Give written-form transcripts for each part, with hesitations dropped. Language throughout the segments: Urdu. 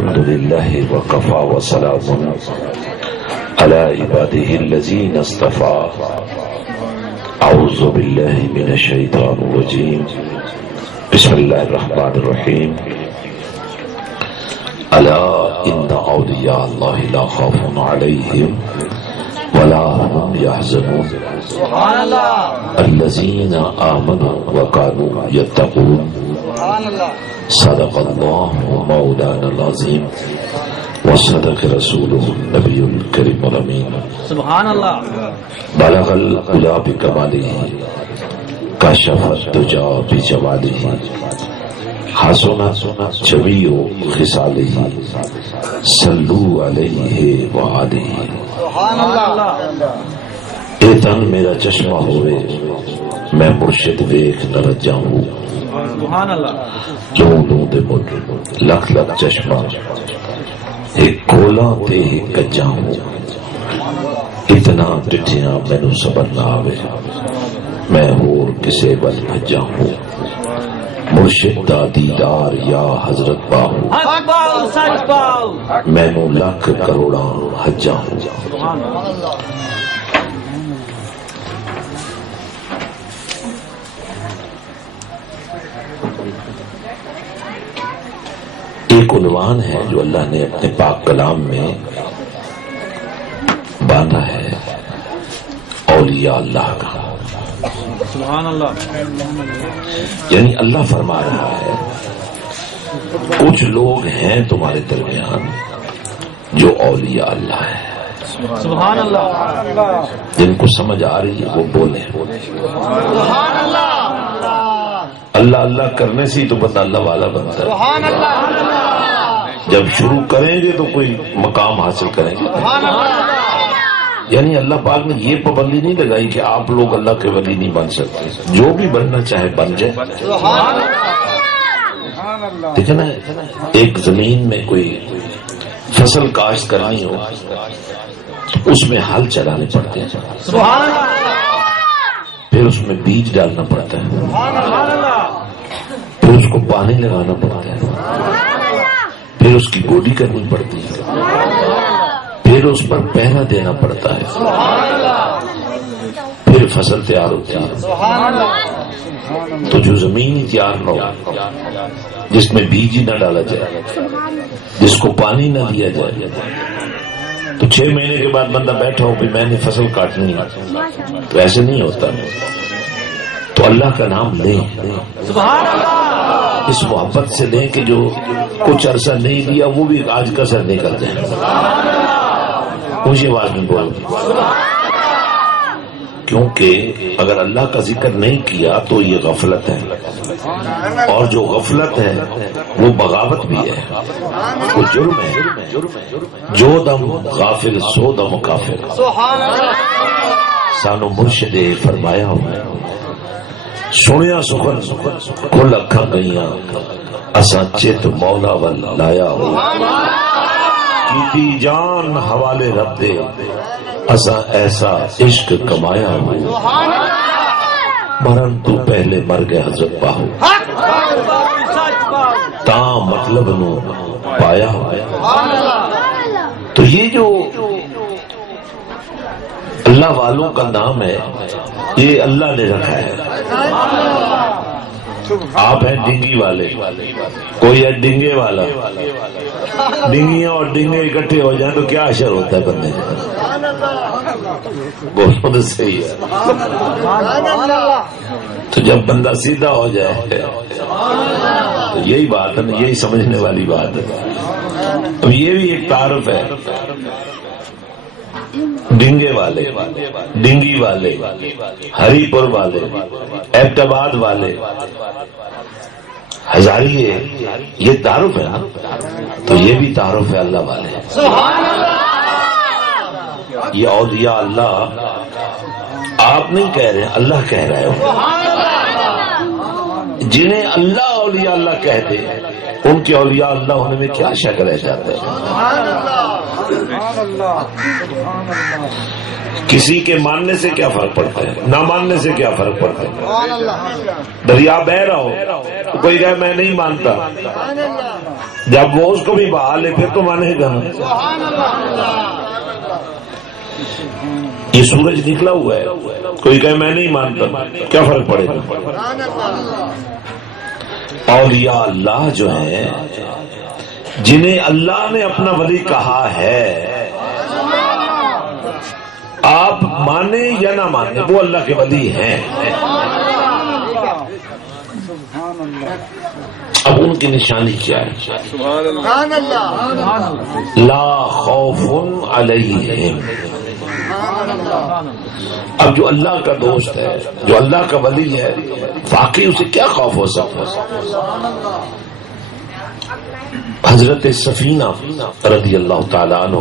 الحمد لله وكفى وسلام على عباده الذين اصطفى. أعوذ بالله من الشيطان الرجيم. بسم الله الرحمن الرحيم. ألا إن أولياء الله لا خوف عليهم ولا هم يحزنون الذين آمنوا وكانوا يتقون. صدق الله مولانا العظيم وصدق رسوله النبي الكريم الأمين. سبحان اللہ. بلغ العلا بكماله كشف الدجى بجماله حسنت جميع خصاله صلوا عليه وآله. اے تن میرا چشمہ ہوئے میں مرشد ویکھ نہ رجاؤں. لوں لوں دے مجھ لکھ لکھ چشمہ ایک کھولا تے ایک کجا ہوں. اتنا ڈٹھیاں مینوں صبر نہ آوے میں ہور کسے ول بھجا ہوں. مرشد دا دیدار یا حضرت باہو مینوں لکھ کروڑاں حجا ہوں. ایک عنوان ہے جو اللہ نے اپنے پاک کلام میں باندھا ہے اولیاء اللہ کا. سبحان اللہ. یعنی اللہ فرما رہا ہے کچھ لوگ ہیں تمہارے درمیان جو اولیاء اللہ ہے. سبحان اللہ. جن کو سمجھ آ رہی ہے وہ بولے. سبحان اللہ. اللہ اللہ کرنے سے تو بندہ اللہ والا بنتا ہے. جب شروع کریں گے تو کوئی مقام حاصل کریں گے. یعنی اللہ پاک نے یہ پابندی نہیں لگائی کہ آپ لوگ اللہ کے ولی نہیں بن سکتے. جو بھی بننا چاہے بن جائے. دیکھیں نا ایک زمین میں کوئی فصل کاشت کرنی ہو اس میں ہل چلانے پڑتے ہیں. پھر اس میں بیج ڈالنا پڑتا ہے. پھر اس کو پانی لگانا پڑتا ہے. پھر اس کی گوڈی کرنی پڑتی ہے. پھر اس پر پہرا دینا پڑتا ہے. پھر فصل تیار ہوتی ہے. تو جو زمین ہی تیار نہ ہو جس میں بیج ہی نہ ڈالا جائے جس کو پانی نہ دیا جائے تو 6 مہینے کے بعد بندہ بیٹھا ہو کہ میں نے فصل کاٹنی ہے تو ایسے نہیں ہوتا. تو اللہ کا نام لیں اس محبت سے لیں کہ جو کچھ عرصہ نہیں دیا وہ بھی آج کا سر نکل جائے. مجھے آواز میں بول کیونکہ اگر اللہ کا ذکر نہیں کیا تو یہ غفلت ہے اور جو غفلت ہے وہ بغاوت بھی ہے. وہ جرم ہے. جو دم غافل سو دم کافر. سانو مرشد فرمایا ہو سنیا سخن کھل اکھاں گئیاں اساں چت مولا ول لایا ہو. کیتی جان حوالے رب دے اساں ایسا عشق کمایا ہو. مرن تو پہلے مر گئے حضرت باہو تا مطلب نو پایا ہو. تو یہ جو اللہ والوں کا نام ہے یہ اللہ نے رکھا ہے. آپ ہیں ڈنگی والے کوئی ہے ڈنگے والا. ڈنگیاں اور ڈنگے اکٹھے ہو جائیں تو کیا اثر ہوتا ہے بندے کا. بولو تو صحیح ہے. تو جب بندہ سیدھا ہو جائے تو یہی بات ہے نا. یہی سمجھنے والی بات ہے. اب یہ بھی ایک تعارف ہے. ڈنگے والے ڈنگی والے ہری پور والے ایبٹ آباد والے ہزاریے یہ تعارف ہے نا. تو یہ بھی تعارف ہے اللہ والے. یہ اولیاء اللہ آپ نہیں کہہ رہے اللہ کہہ رہے ہو. جنہیں اللہ اولیاء اللہ کہتے ہیں ان کے اولیاء اللہ ہونے میں کیا شک رہ جاتا ہے. کسی کے ماننے سے کیا فرق پڑتا ہے، نہ ماننے سے کیا فرق پڑتا ہے؟ دریا بہ رہا ہو کوئی کہے میں نہیں مانتا، جب وہ اس کو بھی بہا لے پھر تو مانے گا۔ یہ سورج نکلا ہوا ہے، کوئی کہے میں نہیں مانتا، کیا فرق پڑے گا؟ اولیاء اللہ جو ہیں جنہیں اللہ نے اپنا ولی کہا ہے، آپ مانے یا نہ مانے وہ اللہ کے ولی ہیں۔ اب ان کی نشانی کیا ہے؟ لا خوف علیہم۔ اب جو اللہ کا دوست ہے، جو اللہ کا ولی ہے، واقعی اسے کیا خوف ہو سکتا ہے؟ حضرت سفینہ رضی اللہ تعالیٰ عنہ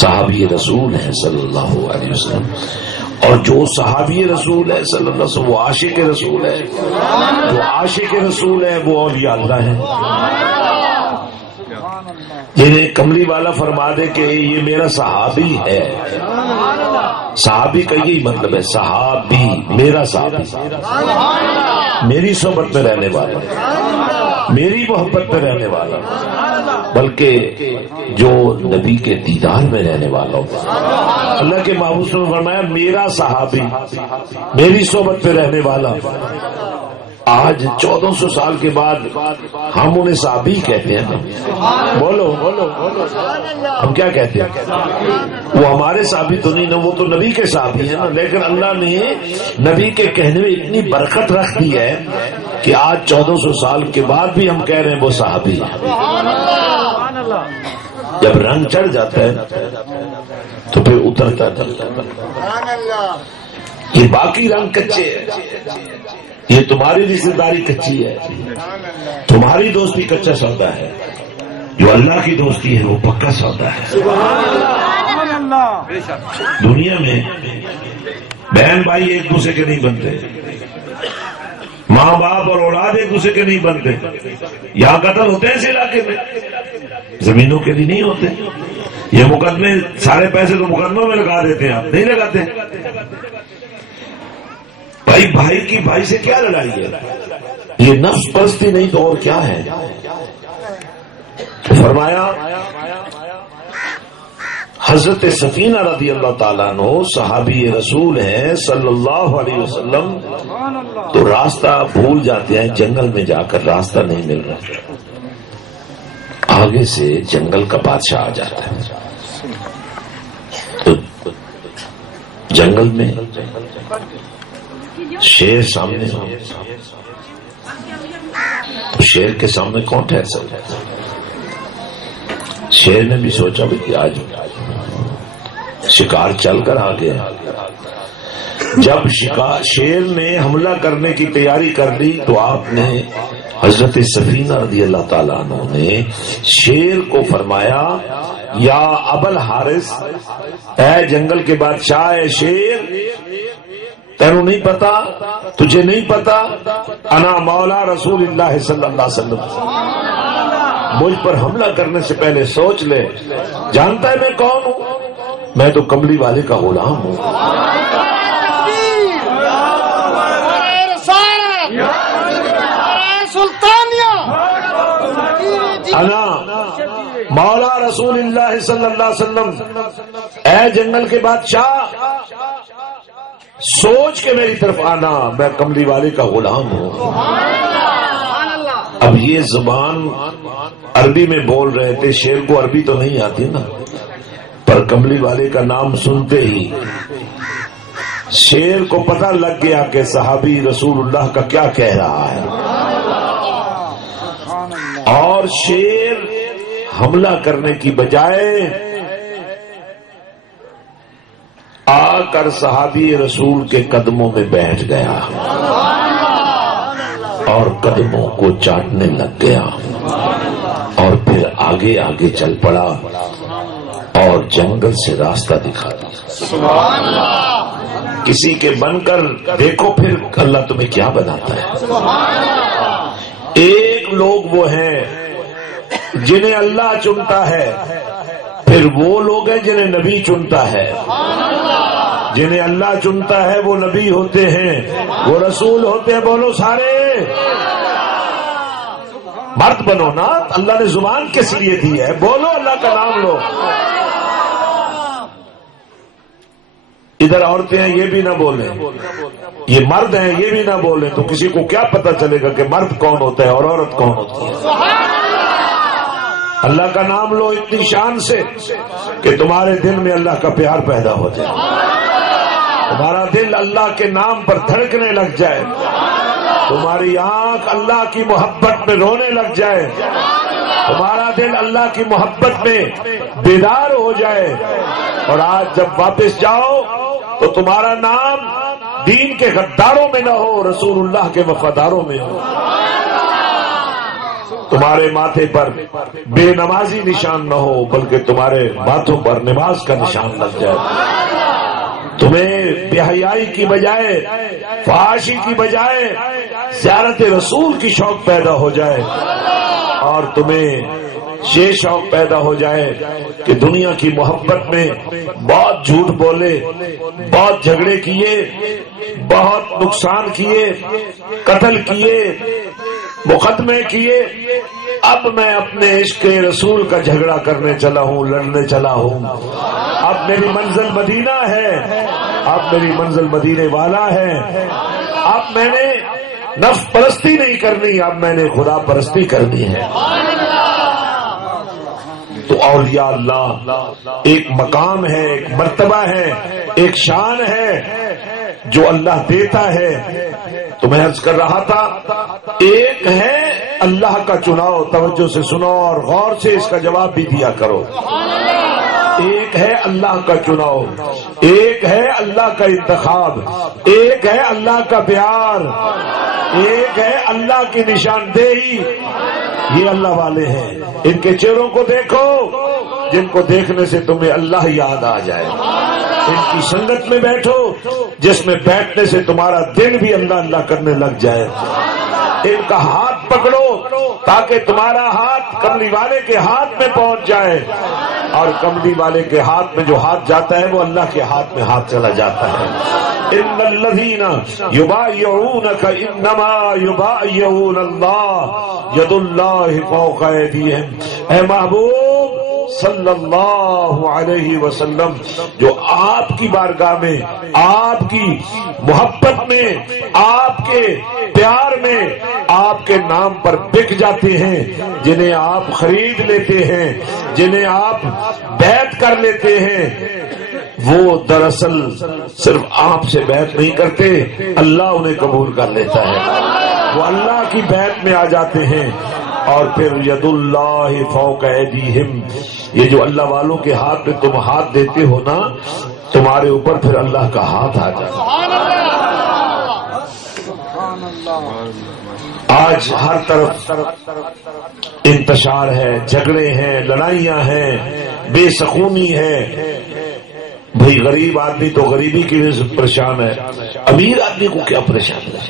صحابی رسول ہے صلی اللہ علیہ وسلم، اور جو صحابی رسول ہے صلی اللہ علیہ وسلم وہ عاشق رسول ہے، جو عاشق رسول ہے وہ اولیاء اللہ ہے، جنہیں کملی والا فرما دے کہ یہ میرا صحابی ہے۔ صحابی کا یہی مطلب ہے، صحابی میرا صحابی، میری صحبت میں رہنے والا، میری محبت میں رہنے والا، بلکہ جو نبی کے دیدار میں رہنے والا ہوتا۔ اللہ کے محبوب نے فرمایا میرا صحابی، میری صحبت میں رہنے والا۔ آج 1400 سال کے بعد ہم انہیں صحابی کہتے ہیں۔ بولو بولو بولو، ہم کیا کہتے ہیں؟ وہ ہمارے صحابی تو نہیں نا، وہ تو نبی کے صحابی ہیں نا، لیکن اللہ نے نبی کے کہنے میں اتنی برکت رکھ دی ہے کہ آج 1400 سال کے بعد بھی ہم کہہ رہے ہیں وہ صحابی ہیں۔ جب رنگ چڑھ جاتا ہے تو پھر اترتا ہے۔ یہ باقی رنگ کچے ہے، یہ تمہاری رشتہ داری کچی ہے، تمہاری دوستی کچا سودا ہے، جو اللہ کی دوستی ہے وہ پکا سودا ہے۔ دنیا میں بہن بھائی ایک دوسرے کے نہیں بنتے، ماں باپ اور اولاد ایک دوسرے کے نہیں بنتے۔ یہاں قتل ہوتے ہیں اس علاقے میں، زمینوں کے لیے نہیں ہوتے۔ یہ مقدمے سارے پیسے تو مقدموں میں لگا دیتے ہیں، آپ نہیں لگاتے۔ بھائی بھائی کی بھائی سے کیا لڑائی ہے؟ یہ نفس پرستی نہیں تو اور کیا ہے؟ فرمایا حضرت سفینہ رضی اللہ تعالیٰ عنہ صحابی رسول ہیں صلی اللہ علیہ وسلم، تو راستہ بھول جاتے ہیں، جنگل میں جا کر راستہ نہیں مل رہا، آگے سے جنگل کا بادشاہ آ جاتا ہے، تو جنگل میں شیر سامنے، شیر کے سامنے کون ٹھہر سکتا ہے؟ شیر نے بھی سوچا کہ آج شکار چل کر آ گیا۔ جب شیر نے حملہ کرنے کی تیاری کر لی تو آپ نے حضرت سفینہ رضی اللہ تعالیٰ عنہ نے شیر کو فرمایا یا ابل حارث، اے جنگل کے بادشاہ، اے شیر، تینوں نہیں پتا، تجھے نہیں پتا، انا مولا رسول اللہ صلی اللہ علیہ وسلم، مجھ پر حملہ کرنے سے پہلے سوچ لے، جانتا ہے میں کون ہوں؟ میں تو کملی والے کا غلام ہوں۔ انا مولا رسول اللہ صلی اللہ علیہ وسلم، اے جنگل کے بادشاہ، سوچ کے میری طرف آنا، میں کملی والے کا غلام ہوں۔ اب یہ زبان عربی میں بول رہے تھے، شیر کو عربی تو نہیں آتی نا، پر کملی والے کا نام سنتے ہی شیر کو پتہ لگ گیا کہ صحابی رسول اللہ کا کیا کہہ رہا ہے، اور شیر حملہ کرنے کی بجائے آ کر صحابی رسول کے قدموں میں بیٹھ گیا اور قدموں کو چاٹنے لگ گیا، اور پھر آگے آگے چل پڑا اور جنگل سے راستہ دکھا دیا۔ کسی کے بن کر دیکھو پھر اللہ تمہیں کیا بناتا ہے۔ ایک لوگ وہ ہیں جنہیں اللہ چنتا ہے، پھر وہ لوگ ہیں جنہیں نبی چنتا ہے، جنہیں اللہ چنتا ہے وہ نبی ہوتے ہیں، وہ رسول ہوتے ہیں. بولو سارے مرد بنو نا، اللہ نے زبان کس لیے دی ہے؟ بولو اللہ کا نام لو. ادھر عورتیں ہیں یہ بھی نہ بولیں، یہ مرد ہیں یہ بھی نہ بولیں، تو کسی کو کیا پتا چلے گا کہ مرد کون ہوتا ہے اور عورت کون ہوتی ہے؟ اللہ کا نام لو اتنی شان سے کہ تمہارے دل میں اللہ کا پیار پیدا ہو جائے، تمہارا دل اللہ کے نام پر دھڑکنے لگ جائے، تمہاری آنکھ اللہ کی محبت میں رونے لگ جائے، تمہارا دل اللہ کی محبت میں بیدار ہو جائے. اور آج جب واپس جاؤ تو تمہارا نام دین کے غداروں میں نہ ہو، رسول اللہ کے وفاداروں میں ہو. تمہارے ماتھے پر بے نمازی نشان نہ ہو، بلکہ تمہارے ماتھوں پر نماز کا نشان لگ جائے. تمہیں بے حیائی کی بجائے، فحاشی کی بجائے زیارت رسول کی شوق پیدا ہو جائے، اور تمہیں یہ شوق پیدا ہو جائے کہ دنیا کی محبت میں بہت جھوٹ بولے، بہت جھگڑے کیے، بہت نقصان کیے، قتل کیے، مقدمے کیے، اب میں اپنے عشق رسول کا جھگڑا کرنے چلا ہوں، لڑنے چلا ہوں. اب میری منزل مدینہ ہے، اب میری منزل مدینے والا ہے. اب میں نے نفس پرستی نہیں کرنی، اب میں نے خدا پرستی کرنی ہے. تو اولیاء اللہ ایک مقام ہے، ایک مرتبہ ہے، ایک شان ہے جو اللہ دیتا ہے. تو میں عرض کر رہا تھا، ایک ہے اللہ کا چناؤ. توجہ سے سنو اور غور سے اس کا جواب بھی دیا کرو. ایک ہے اللہ کا چناؤ، ایک ہے اللہ کا انتخاب، ایک ہے اللہ کا پیار، ایک ہے اللہ کی نشاندہی. یہ اللہ والے ہیں. ان کے چہروں کو دیکھو جن کو دیکھنے سے تمہیں اللہ یاد آ جائے. ان کی سنگت میں بیٹھو جس میں بیٹھنے سے تمہارا دل بھی اللہ اللہ کرنے لگ جائے. ان کا ہاتھ پکڑو تاکہ تمہارا ہاتھ کملی والے کے ہاتھ میں پہنچ جائے، اور کملی والے کے ہاتھ میں جو ہاتھ جاتا ہے وہ اللہ کے ہاتھ میں ہاتھ چلا جاتا ہے. ان الذین یبایعونک انما یبایعون اللہ ید اللہ فوق ایدیہم. اے محبوب صلی اللہ علیہ وسلم، جو آپ کی بارگاہ میں، آپ کی محبت میں، آپ کے پیار میں، آپ کے نام پر بک جاتے ہیں، جنہیں آپ خرید لیتے ہیں، جنہیں آپ بیعت کر لیتے ہیں، وہ دراصل صرف آپ سے بیعت نہیں کرتے، اللہ انہیں قبول کر لیتا ہے. وہ اللہ کی بیعت میں آ جاتے ہیں. اور پھر ید اللہ فوق ایدیہم، یہ جو اللہ والوں کے ہاتھ میں تم ہاتھ دیتے ہو نا، تمہارے اوپر پھر اللہ کا ہاتھ آ جاتا ہے. آج ہر طرف انتشار ہے، جھگڑے ہیں، لڑائیاں ہیں، بے سکونی ہے. بھئی غریب آدمی تو غریبی کی وجہ سے پریشان ہے، امیر آدمی کو کیا پریشان ہے؟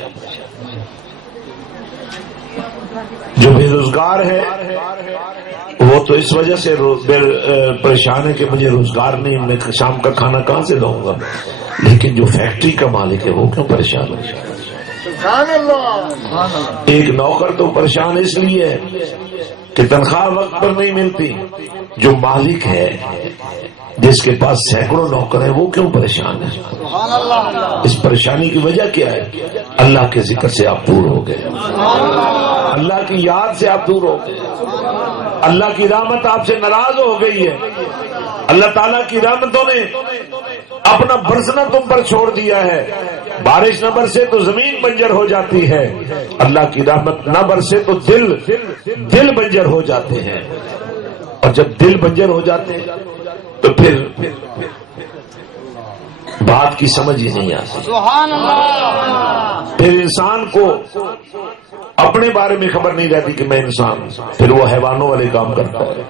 جو بے روزگار ہے وہ تو اس وجہ سے پریشان ہے کہ مجھے روزگار نہیں، میں شام کا کھانا کہاں سے لاؤں گا. لیکن جو فیکٹری کا مالک ہے وہ کیوں پریشان ہے؟ ایک نوکر تو پریشان اس لیے ہے کہ تنخواہ وقت پر نہیں ملتی. جو مالک ہے جس کے پاس سینکڑوں نوکر ہیں وہ کیوں پریشان ہے؟ اس پریشانی کی وجہ کیا ہے؟ اللہ کے ذکر سے آپ دور ہو گئے، اللہ کی یاد سے آپ دور ہو گئے، اللہ کی رحمت آپ سے ناراض ہو گئی ہے. اللہ تعالیٰ کی رحمتوں نے اپنا برسنا تم پر چھوڑ دیا ہے. بارش نہ برسے تو زمین بنجر ہو جاتی ہے، اللہ کی رحمت نہ برسے تو دل بنجر ہو جاتے ہیں. اور جب دل بنجر ہو جاتے ہیں تو پھر بات کی سمجھ ہی نہیں آتی. سبحان اللہ. پھر انسان کو اپنے بارے میں خبر نہیں رہتی کہ میں انسان ہوں، پھر وہ حیوانوں والے کام کرتا ہے.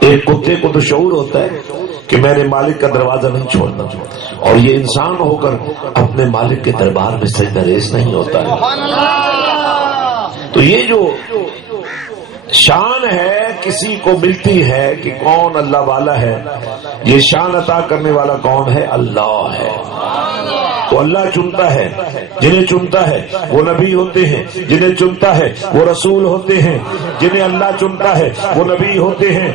ایک کتے کو تو شعور ہوتا ہے کہ میں نے مالک کا دروازہ نہیں چھوڑنا، اور یہ انسان ہو کر اپنے مالک کے دربار میں سجدہ ریز نہیں ہوتا ہے. تو یہ جو شان ہے کسی کو ملتی ہے کہ کون اللہ والا ہے، یہ شان عطا کرنے والا کون ہے؟ اللہ ہے۔ تو اللہ چنتا ہے، جنہیں چنتا ہے وہ نبی ہوتے ہیں، جنہیں چنتا ہے وہ رسول ہوتے ہیں، جنہیں اللہ چنتا ہے وہ نبی ہوتے ہیں،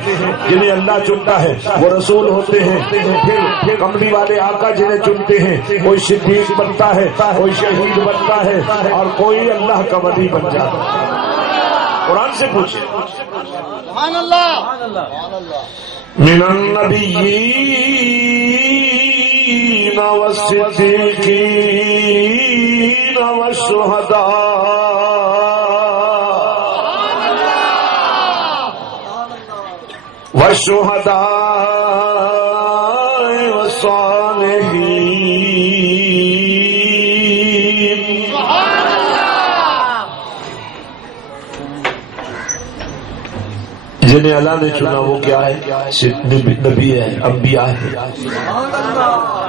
جنہیں اللہ چنتا ہے وہ رسول ہوتے ہیں۔ پھر کملی والے آقا جنہیں چنتے ہیں کوئی صدیق بنتا ہے، کوئی شہید بنتا ہے، اور کوئی اللہ کا ولی بن جاتا ہے۔ قرآن سے پوچھے سبحان اللہ من النبیین والصدیقین والشہداء والصالحین۔ جنہیں اللہ نے چنا وہ کیا ہے؟ نبی ہے، انبیاء ہے،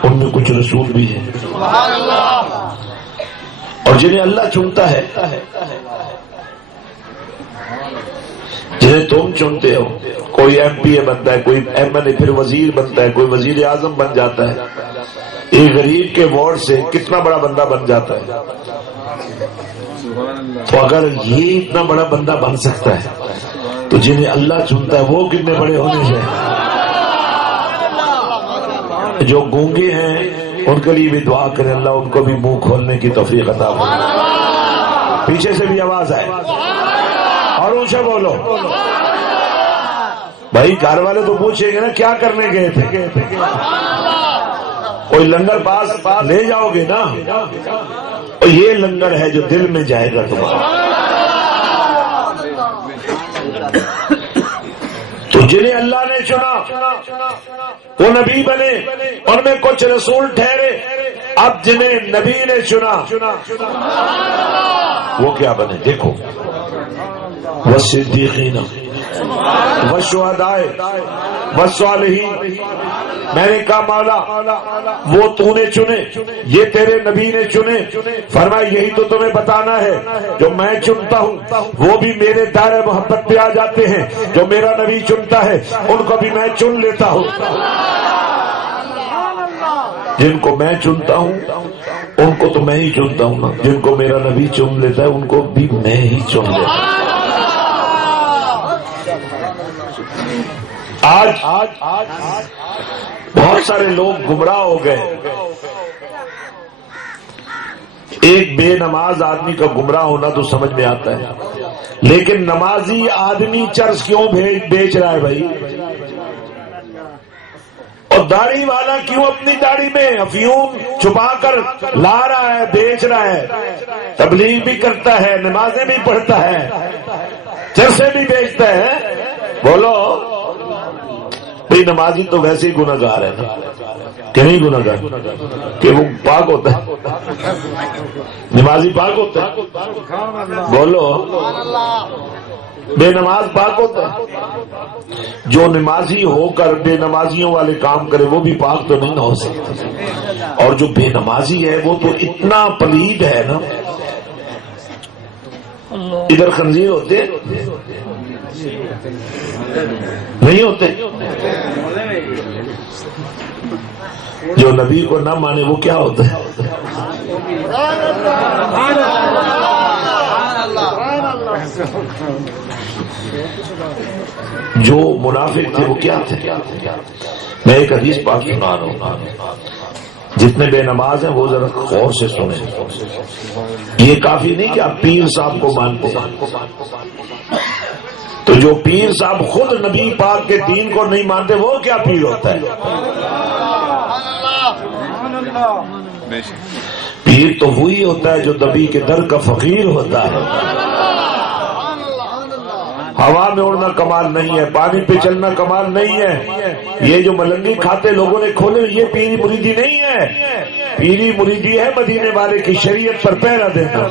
ان میں کچھ رسول بھی ہیں۔ اور جنہیں اللہ چنتا ہے، جنہیں تم چنتے ہو، کوئی ایم پی اے بنتا ہے، کوئی ایم ایل اے، پھر وزیر بنتا ہے، کوئی وزیر اعظم بن جاتا ہے، ایک غریب کے وارڈ سے کتنا بڑا بندہ بن جاتا ہے۔ تو اگر یہ اتنا بڑا بندہ بن سکتا ہے تو جنہیں اللہ چنتا ہے وہ کتنے بڑے ہونے چاہیے۔ جو گونگے ہیں ان کے لیے بھی دعا کریں، اللہ ان کو بھی منہ کھولنے کی توفیق عطا فرمائے۔ پیچھے سے بھی آواز آئے اور اونچا بولو بھائی، گھر والے تو پوچھیں گے نا کیا کرنے گئے تھے؟ کوئی لنگر پاس لے جاؤ گے نا، اور یہ لنگر ہے جو دل میں جائے گا تمہارا۔ تو جنہیں اللہ نے چنا وہ نبی بنے، ان میں کچھ رسول ٹھہرے۔ اب جنہیں نبی نے چنا وہ کیا بنے؟ دیکھو، والصدیقین والشہداء والصالحین۔ میں نے کہا مولا وہ تو نے چنے، یہ تیرے نبی نے چنے۔ فرمایا یہی تو تمہیں بتانا ہے، جو میں چنتا ہوں وہ بھی میرے دائرے محبت پہ آ جاتے ہیں، جو میرا نبی چنتا ہے ان کو بھی میں چن لیتا ہوں۔ جن کو میں چنتا ہوں ان کو تو میں ہی چنتا ہوں نا، جن کو میرا نبی چن لیتا ہے ان کو بھی میں ہی چن لیتا ہوں۔ آج بہت سارے لوگ گمراہ ہو گئے۔ ایک بے نماز آدمی کا گمراہ ہونا تو سمجھ میں آتا ہے، لیکن نمازی آدمی چرس کیوں بیچ رہا ہے بھائی؟ اور داڑھی والا کیوں اپنی داڑھی میں افیون چھپا کر لا رہا ہے، بیچ رہا ہے؟ تبلیغ بھی کرتا ہے، نمازیں بھی پڑھتا ہے، چرسے بھی بیچتا ہے۔ بولو بھائی، نمازی تو ویسے ہی گناہ گار ہے نا، کہ نہیں گناہ گار؟ کہ وہ پاک ہوتا ہے، نمازی پاک ہوتا ہے؟ بولو، بے نماز پاک ہوتا ہے؟ جو نمازی ہو کر بے نمازیوں والے کام کرے وہ بھی پاک تو نہیں ہو سکتا۔ اور جو بے نمازی ہے وہ تو اتنا پلید ہے نا۔ ادھر خنزیر ہوتے نہیں ہوتے؟ جو نبی کو نہ مانے وہ کیا ہوتا ہے؟ جو منافق تھے وہ کیا تھے؟ میں ایک حدیث پاک سنا رہا ہوں، جتنے بے نماز ہیں وہ ذرا غور سے سنیں۔ یہ کافی نہیں کہ آپ پیر صاحب کو مانتے ہیں، تو جو پیر صاحب خود نبی پاک کے دین کو نہیں مانتے وہ کیا پیر ہوتا ہے؟ پیر تو وہی ہوتا ہے جو نبی کے در کا فقیر ہوتا ہے۔ ہوا میں اڑنا کمال نہیں ہے، پانی پہ چلنا کمال نہیں ہے۔ یہ جو ملنگی کھاتے لوگوں نے کھولے یہ پیری مریدی نہیں ہے، پیری مریدی ہے مدینے والے کی شریعت پر پہرا دینا۔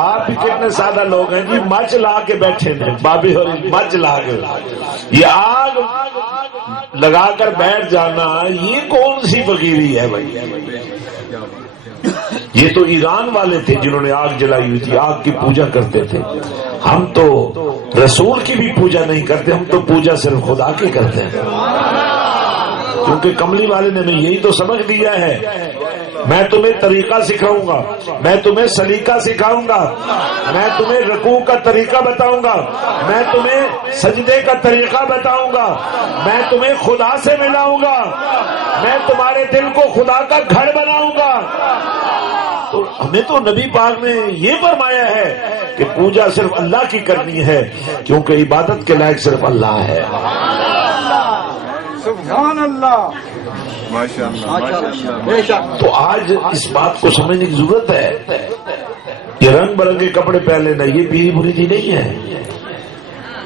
آپ بھی کتنے سادہ لوگ ہیں جی، مچ لا کے بیٹھے ہیں بابے اور مچ لا کے، یہ آگ لگا کر بیٹھ جانا یہ کون سی فقیری ہے بھائی؟ یہ تو ایران والے تھے جنہوں نے آگ جلائی ہوئی تھی، آگ کی پوجا کرتے تھے. ہم تو رسول کی بھی پوجا نہیں کرتے، ہم تو پوجا صرف خدا کی کرتے ہیں. کیونکہ کملی والے نے یہی تو سبق دیا ہے، میں تمہیں طریقہ سکھاؤں گا، میں تمہیں سلیقہ سکھاؤں گا، میں تمہیں رکوع کا طریقہ بتاؤں گا، میں تمہیں سجدے کا طریقہ بتاؤں گا، میں تمہیں خدا سے ملاؤں گا، میں تمہارے دل کو خدا کا گھر بناؤں گا. تو ہمیں تو نبی پاک نے یہ فرمایا ہے کہ پوجا صرف اللہ کی کرنی ہے، کیونکہ عبادت کے لائق صرف اللہ ہے. سبحان اللہ. تو آج اس بات کو سمجھنے کی ضرورت ہے. یہ رنگ برنگے کپڑے پہن لینا یہ بھی بری چیز نہیں ہے.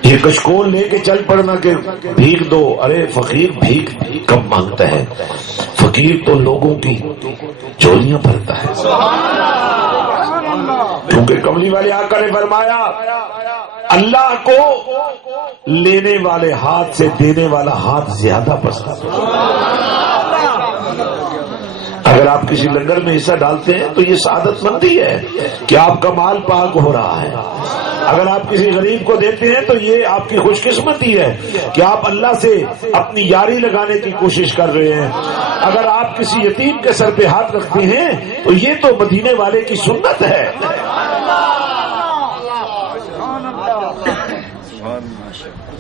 یہ کشکول لے کے چل پڑنا کہ بھیک دو، ارے فقیر بھیک کب مانگتا ہے؟ فقیر تو لوگوں کی چولیاں بھرتا ہے. کیونکہ کملی والے آقا نے فرمایا اللہ کو لینے والے ہاتھ سے دینے والا ہاتھ زیادہ پسند. اگر آپ کسی لنگر میں حصہ ڈالتے ہیں تو یہ سعادت مندی ہے کہ آپ کا مال پاک ہو رہا ہے. اگر آپ کسی غریب کو دیتے ہیں تو یہ آپ کی خوش قسمتی ہے کہ آپ اللہ سے اپنی یاری لگانے کی کوشش کر رہے ہیں. اگر آپ کسی یتیم کے سر پہ ہاتھ رکھتے ہیں تو یہ تو مدینے والے کی سنت ہے.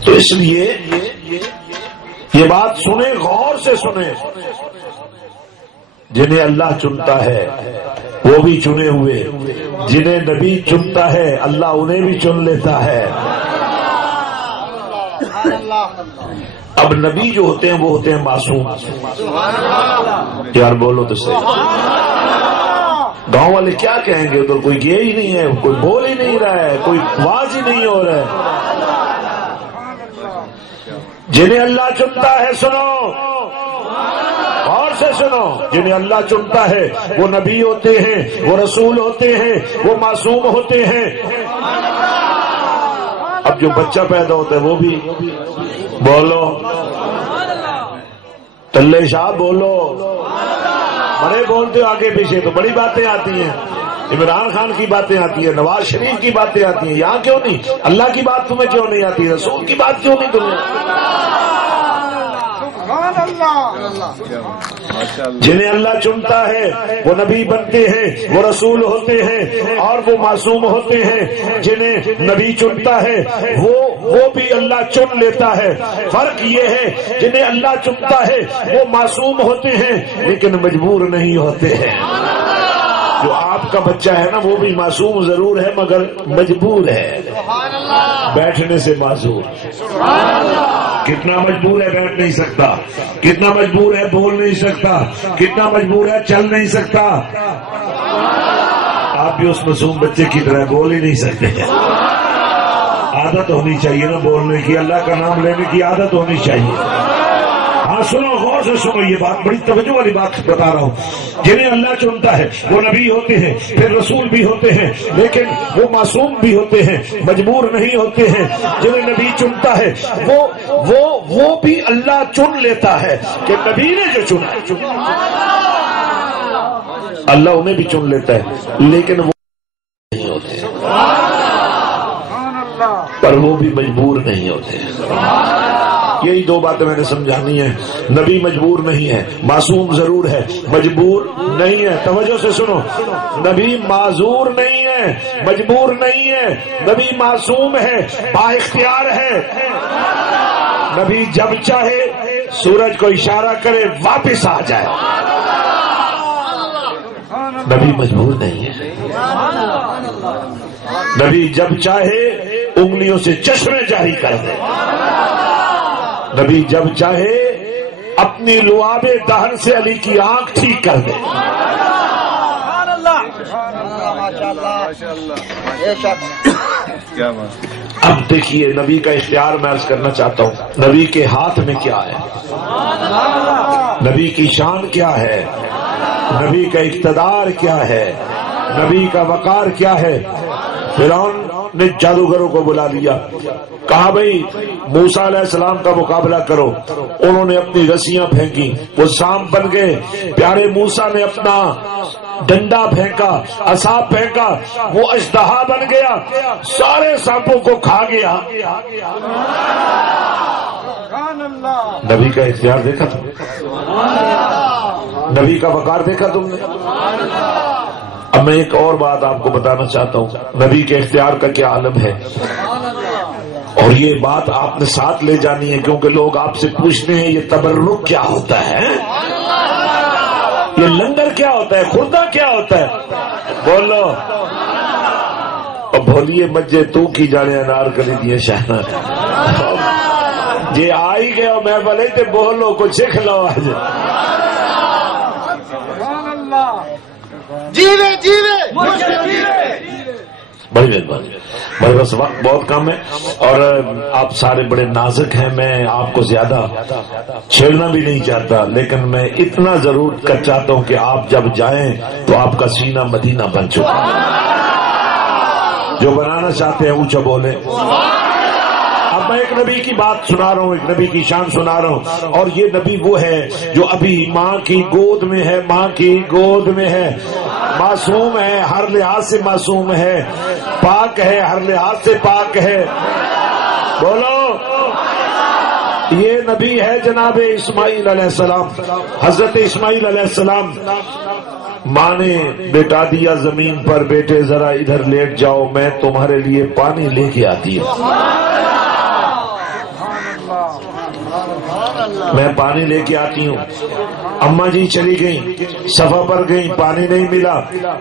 تو اس لیے یہ بات سنیں، غور سے سنیں. جنہیں اللہ چنتا ہے وہ بھی چنے ہوئے، جنہیں نبی چنتا ہے اللہ انہیں بھی چن لیتا ہے. اب نبی جو ہوتے ہیں وہ ہوتے ہیں معصوم. یار بولو تو صحیح. گاؤں والے کیا کہیں گے؟ ادھر کوئی گیا ہی نہیں ہے، کوئی بول ہی نہیں رہا ہے، کوئی آواز ہی نہیں ہو رہا ہے. جنہیں اللہ چنتا ہے، سنو اور سے سنو، جنہیں اللہ چنتا ہے وہ نبی ہوتے ہیں، وہ رسول ہوتے ہیں، وہ معصوم ہوتے ہیں. اب جو بچہ پیدا ہوتا ہے وہ بھی بولو، تلے شاہ بولو، بڑے بولتے ہو آگے پیچھے تو بڑی باتیں آتی ہیں. عمران خان کی باتیں آتی ہیں، نواز شریف کی باتیں آتی ہیں. یہاں کیوں نہیں؟ اللہ کی بات تمہیں کیوں نہیں آتی؟ رسول کی بات کیوں نہیں تمہیں؟ جنہیں اللہ چنتا ہے وہ نبی بنتے ہیں، وہ رسول ہوتے ہیں اور وہ معصوم ہوتے ہیں. جنہیں نبی چنتا ہے وہ بھی اللہ چن لیتا ہے. فرق یہ ہے جنہیں اللہ چنتا ہے وہ معصوم ہوتے ہیں لیکن مجبور نہیں ہوتے ہیں. جو آپ کا بچہ ہے نا وہ بھی معصوم ضرور ہے مگر مجبور ہے بیٹھنے سے. معصوم کتنا مجبور ہے؟ بیٹھ نہیں سکتا. کتنا مجبور ہے؟ بول نہیں سکتا. کتنا مجبور ہے؟ چل نہیں سکتا. آپ بھی اس معصوم بچے کی طرح بول ہی نہیں سکتے. عادت ہونی چاہیے نا بولنے کی، اللہ کا نام لینے کی عادت ہونی چاہیے. ہاں سنو، غور سے سنو، یہ بات بڑی توجہ والی بات بتا رہا ہوں. جنہیں اللہ چنتا ہے وہ نبی ہوتے ہیں، پھر رسول بھی ہوتے ہیں، لیکن وہ معصوم بھی ہوتے ہیں، مجبور نہیں ہوتے ہیں. جنہیں نبی چنتا ہے وہ بھی اللہ چن لیتا ہے کہ نبی نے جو چنا اللہ انہیں بھی چن لیتا ہے لیکن وہ نہیں ہوتے، پر وہ بھی مجبور نہیں ہوتے. یہی دو باتیں میں نے سمجھانی ہے. نبی مجبور نہیں ہے، معصوم ضرور ہے، مجبور نہیں ہے. توجہ سے سنو، نبی معذور نہیں ہے، مجبور نہیں ہے. نبی معصوم ہے، با اختیار ہے. نبی جب چاہے سورج کو اشارہ کرے واپس آ جائے. نبی مجبور نہیں ہے. نبی جب چاہے انگلیوں سے چشمے جاری کر دے. نبی جب چاہے اپنی لعاب دہن سے علی کی آنکھ ٹھیک کر دے. اب دیکھیے نبی کا اختیار میں عرض کرنا چاہتا ہوں. نبی کے ہاتھ میں کیا ہے؟ نبی کی شان کیا ہے؟ نبی کا اقتدار کیا ہے؟ نبی کا وقار کیا ہے؟ فرعون نے جادوگروں کو بلا لیا، کہا بھئی موسیٰ علیہ السلام کا مقابلہ کرو۔ انہوں نے اپنی رسیاں پھینکی، وہ سانپ بن گئے۔ پیارے موسیٰ نے اپنا ڈنڈا پھینکا، عصا پھینکا، وہ اژدہا بن گیا، سارے سانپوں کو کھا گیا۔ نبی کا اختیار دیکھا تم؟ نبی کا وقار دیکھا تم نے؟ اب میں ایک اور بات آپ کو بتانا چاہتا ہوں، نبی کے اختیار کا کیا عالم ہے، اور یہ بات آپ نے ساتھ لے جانی ہے، کیونکہ لوگ آپ سے پوچھتے ہیں یہ تبرک کیا ہوتا ہے، یہ لنگر کیا ہوتا ہے، خوردہ کیا ہوتا ہے؟ بولو اور بولیے مجھے تو کی جانے انار کلی دیے شاہ جی آئی گئے ہو میں بولے تے بولو کچھ سکھ لو آج۔ جیوے جیوے بڑی مہربانی، میرے پاس وقت بہت کم ہے اور آپ سارے بڑے نازک ہیں، میں آپ کو زیادہ چھیڑنا بھی نہیں چاہتا، لیکن میں اتنا ضرور کر چاہتا ہوں کہ آپ جب جائیں تو آپ کا سینہ مدینہ بن چکا، جو بنانا چاہتے ہیں اونچا بولے۔ اب میں ایک نبی کی بات سنا رہا ہوں، ایک نبی کی شان سنا رہا ہوں، اور یہ نبی وہ ہے جو ابھی ماں کی گود میں ہے، ماں کی گود میں ہے، معصوم ہے، ہر لحاظ سے معصوم ہے، پاک ہے، ہر لحاظ سے پاک ہے۔ بولو یہ نبی ہے جناب اسماعیل علیہ السلام، حضرت اسماعیل علیہ السلام۔ ماں نے بیٹا دیا زمین پر، بیٹے ذرا ادھر لیٹ جاؤ، میں تمہارے لیے پانی لے کے آتی ہوں۔ میں پانی لے کے آتی ہوں۔ اماں جی چلی گئیں، صفا پر گئیں، پانی نہیں ملا،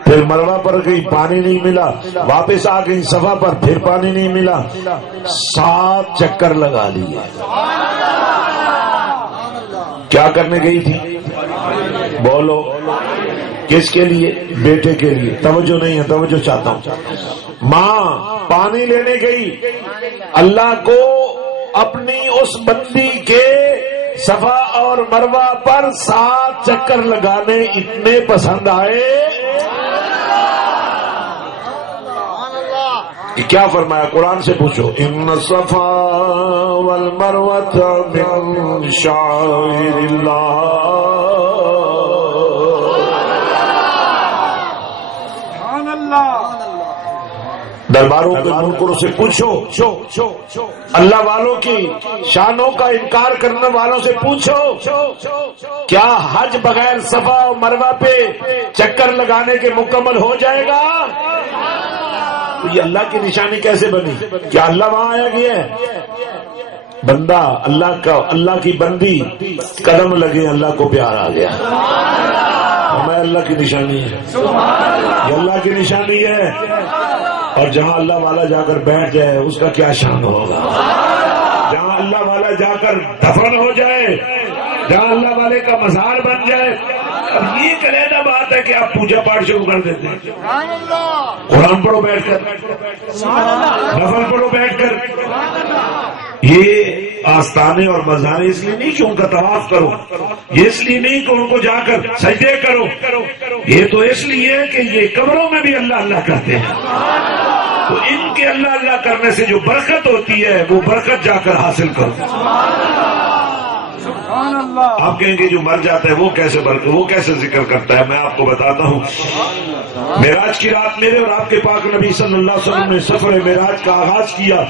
پھر مروہ پر گئیں، پانی نہیں ملا، واپس آ گئیں صفا پر، پھر پانی نہیں ملا، 7 چکر لگا لیے۔ کیا کرنے گئی تھی؟ بولو کس کے لیے؟ بیٹے کے لیے۔ توجہ نہیں ہے، توجہ چاہتا ہوں۔ ماں پانی لینے گئی، اللہ کو اپنی اس بندی کے صفا اور مروہ پر 7 چکر لگانے اتنے پسند آئے کہ کیا فرمایا؟ قرآن سے پوچھو، ان الصفا والمروۃ من شعائر اللہ۔ درباروں کے منکروں سے پوچھو، اللہ والوں کی شانوں کا انکار کرنے والوں سے پوچھو، کیا حج بغیر صفا و مروہ پہ چکر لگانے کے مکمل ہو جائے گا؟ یہ اللہ کی نشانی کیسے بنی؟ کیا اللہ وہاں آیا گیا ہے؟ بندہ اللہ کی بندی قدم لگے، اللہ کو پیار آ گیا، ہمیں اللہ کی نشانی ہے، یہ اللہ کی نشانی ہے۔ اور جہاں اللہ والا جا کر بیٹھ جائے اس کا کیا شان ہوگا، جہاں اللہ والا جا کر دفن ہو جائے، جہاں اللہ والے کا مزار بن جائے۔ اب یہ کلیدہ بات ہے کہ آپ پوجا پاٹ شروع کر دیتے ہیں، قرآن پڑھو بیٹھ کر، نفل پڑھو بیٹھ کر۔ یہ آستانے اور مزارے اس لیے نہیں کہ ان کا طواف کرو، یہ اس لیے نہیں کہ ان کو جا کر سجدے کرو، یہ تو اس لیے کہ یہ قبروں میں بھی اللہ اللہ کرتے ہیں، تو ان کے اللہ اللہ کرنے سے جو برکت ہوتی ہے وہ برکت جا کر حاصل کرو۔ آپ کہیں گے جو مر جاتا ہے وہ کیسے برکت، وہ کیسے ذکر کرتا ہے؟ میں آپ کو بتاتا ہوں۔ معراج کی رات میرے اور آپ کے پاک نبی صلی اللہ علیہ وسلم نے سفر معراج کا آغاز کیا،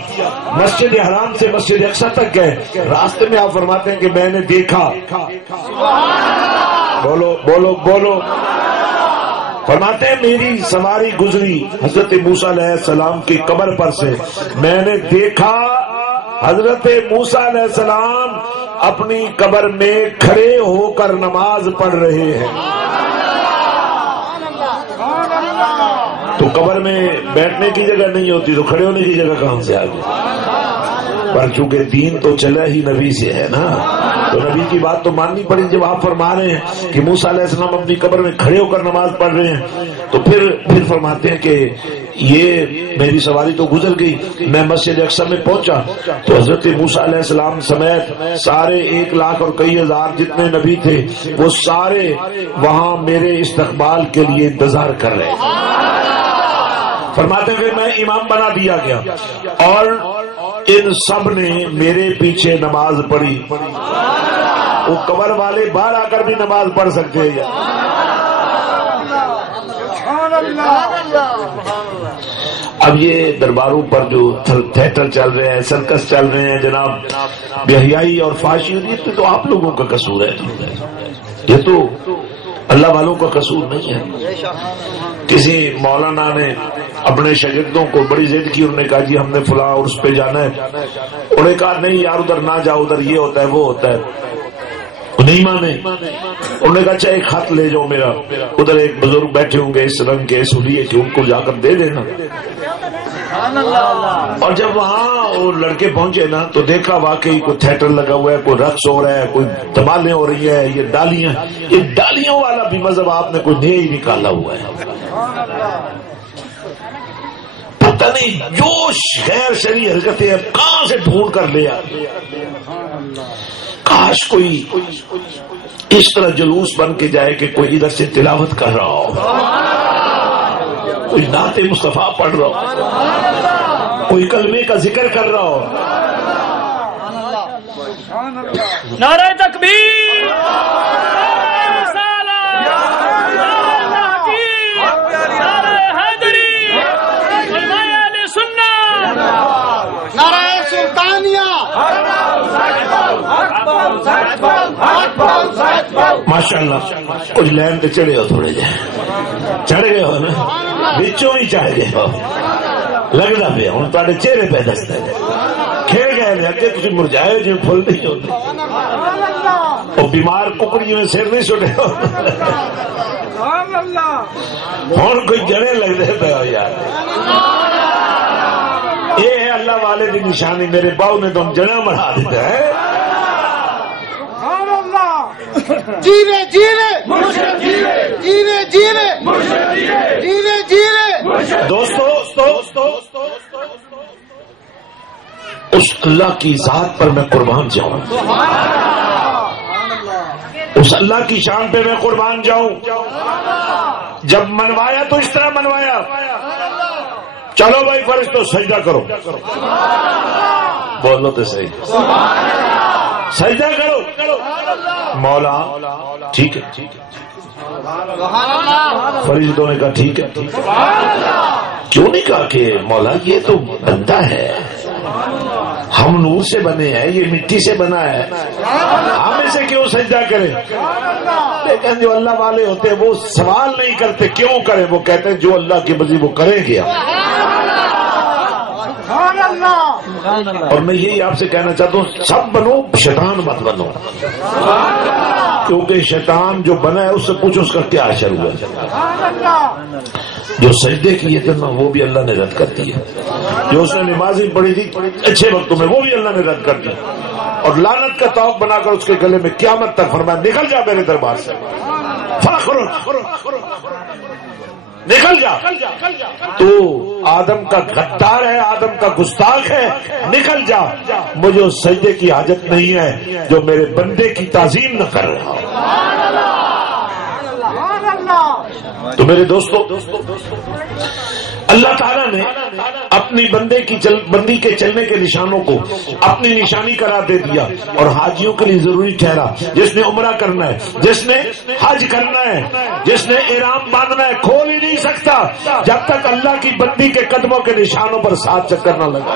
مسجد حرام سے مسجد اقصی تک گئے، راستے میں آپ فرماتے ہیں کہ میں نے دیکھا، بولو بولو بولو، فرماتے ہیں میری سواری گزری حضرت موسیٰ علیہ السلام کی قبر پر سے، میں نے دیکھا حضرت موسیٰ علیہ السلام اپنی قبر میں کھڑے ہو کر نماز پڑھ رہے ہیں۔ تو قبر میں بیٹھنے کی جگہ نہیں ہوتی تو کھڑے ہونے کی جگہ کہاں سے آ گئی؟ پر چونکہ دین تو چلا ہی نبی سے ہے نا، تو نبی کی بات تو ماننی پڑی۔ جب آپ فرما رہے ہیں کہ موسیٰ علیہ السلام اپنی قبر میں کھڑے ہو کر نماز پڑھ رہے ہیں، تو پھر فرماتے ہیں کہ یہ میری سواری تو گزر گئی، میں مسجد اقصی میں پہنچا تو حضرت موسیٰ علیہ السلام سمیت سارے 1 لاکھ اور کئی ہزار جتنے نبی تھے وہ سارے وہاں میرے استقبال کے لیے انتظار کر رہے ہیں۔ فرماتے پھر میں امام بنا دیا گیا اور ان سب نے میرے پیچھے نماز پڑھی. وہ قبر والے باہر آ کر بھی نماز پڑھ سکتے ہیں. اب یہ درباروں پر جو تھیٹر چل رہے ہیں، سرکس چل رہے ہیں جناب، بے حیائی اور فحاشی، یہ تو آپ لوگوں کا قصور ہے. یہ تو اللہ والوں کا قصور نہیں ہے. کسی مولانا نے اپنے شاگردوں کو بڑی ضد کی، انہوں نے کہا جی ہم نے فلاں اور اس پہ جانا ہے. انہوں نے کہا نہیں یار ادھر نہ جاؤ، ادھر یہ ہوتا ہے وہ ہوتا ہے. نہیں مانے. انہوں نے کہا اچھا ایک خط لے جاؤ میرا، ادھر ایک بزرگ بیٹھے ہوں گے اس رنگ کے اس لیے کہ ان کو جا کر دے دینا. اور جب وہاں وہ لڑکے پہنچے نا تو دیکھا واقعی کوئی تھیٹر لگا ہوا ہے، کوئی رقص ہو رہا ہے، کوئی دمالیں ہو رہی ہے، یہ ڈالیاں، یہ ڈالیوں والا بھی مذہب آپ نے کوئی نیا ہی نکالا ہوا ہے. پتہ نہیں جوش غیر شرعی حرکتیں کہاں سے ڈھونڈ کر لیا. کاش کوئی اس طرح جلوس بن کے جائے کہ کوئی ادھر سے تلاوت کر رہا ہو، کوئی نعت مصطفیٰ پڑھ رہا ہو، کوئی کلمے کا ذکر کر رہا ہو. نعرہ تکبیر، نعرہ حیدری، نعرہ سنت، نعرہ سلطانیہ. ماشاء اللہ کچھ لین تے چڑھے ہو، تھوڑے جہاں چڑھ گئے ہو نا، بچوں ہی چڑھ گئے ہو. لگتا پہ ہوں تے چہرے پہ دستا ہے کھیل گئے اگے تھی مرجائے جی پھول نہیں ہوتے. وہ بیمار ککڑی میں سر نہیں سٹے ہو، ہوں کوئی جڑے لگتے پہ ہو یار. یہ ہے اللہ والے کی نشانی. میرے باؤ نے تم جڑا بڑھا دیتا ہے. جینے جینے جینے جینے جینے جینے. دوستو اس اللہ کی ذات پر میں قربان جاؤں، اس اللہ کی شان پہ میں قربان جاؤں. جب منوایا تو اس طرح منوایا، چلو بھائی فرشتو سجدہ کرو. بولو تو صحیح، سجدہ کرو. مولا ٹھیک ہے. فرشتوں نے کہا ٹھیک ہے. کیوں نہیں کہا کہ مولا یہ تو بندہ ہے، ہم نور سے بنے ہیں، یہ مٹی سے بنا ہے، ہم اسے کیوں سجدہ کریں؟ لیکن جو اللہ والے ہوتے ہیں وہ سوال نہیں کرتے کیوں کریں، وہ کہتے ہیں جو اللہ کی مرضی وہ کریں گے. اور میں یہی آپ سے کہنا چاہتا ہوں سب بنو، شیطان مت بنو، کیونکہ شیطان جو بنا ہے اس سے پوچھو اس کا کیا اثر ہوا ہے. جو سجدے کیے تھے نا وہ بھی اللہ نے رد کر دیا، جو اس نے نمازیں پڑھی تھی اچھے وقتوں میں وہ بھی اللہ نے رد کر دی، اور لعنت کا طوق بنا کر اس کے گلے میں قیامت تک فرمایا نکل جا میرے دربار سے، نکل جا. تو آدم کا غدار ہے، آدم کا گستاخ ہے، نکل جا. مجھے اس سجدے کی حاجت نہیں ہے جو میرے بندے کی تعظیم نہ کر رہا. تو میرے دوستو اللہ تعالیٰ نے اپنی بندی کے چلنے کے نشانوں کو اپنی نشانی قرار دے دیا اور حاجیوں کے لیے ضروری ٹھہرا. جس نے عمرہ کرنا ہے، جس نے حج کرنا ہے، جس نے احرام باندھنا ہے، کھول ہی نہیں سکتا جب تک اللہ کی بندی کے قدموں کے نشانوں پر 7 چکر نہ لگا.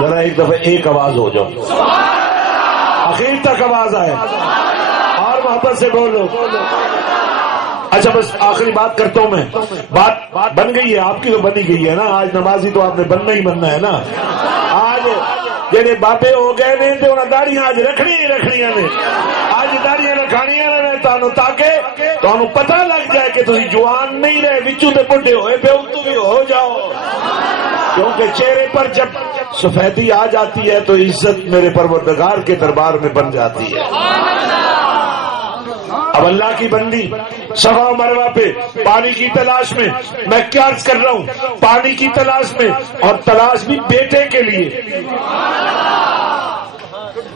ذرا ایک دفعہ ایک آواز ہو جاؤ، آخر تک آواز آئے اور محبت سے بولو. اچھا بس آخری بات کرتا ہوں میں. بات بن گئی ہے آپ کی، تو بنی گئی ہے نا. آج نمازی تو آپ نے بننا ہی بننا ہے نا. آج جہے بابے ہو گئے نے تو انہیں داڑیاں آج رکھنی ہی رکھنی نے. آج داڑیاں رکھانی نے تاکہ تمہیں پتہ لگ جائے کہ تھی جوان نہیں رہے، بچوں تے بڈھے ہوئے پہ تو بھی ہو جاؤ. کیونکہ چہرے پر جب سفیدی آ جاتی ہے تو عزت میرے پروردگار کے دربار میں بن جاتی ہے. اب اللہ کی بندی صفا مروہ پہ پانی کی تلاش میں کیا عرض کر رہا ہوں، پانی کی تلاش میں، اور تلاش بھی بیٹے کے لیے.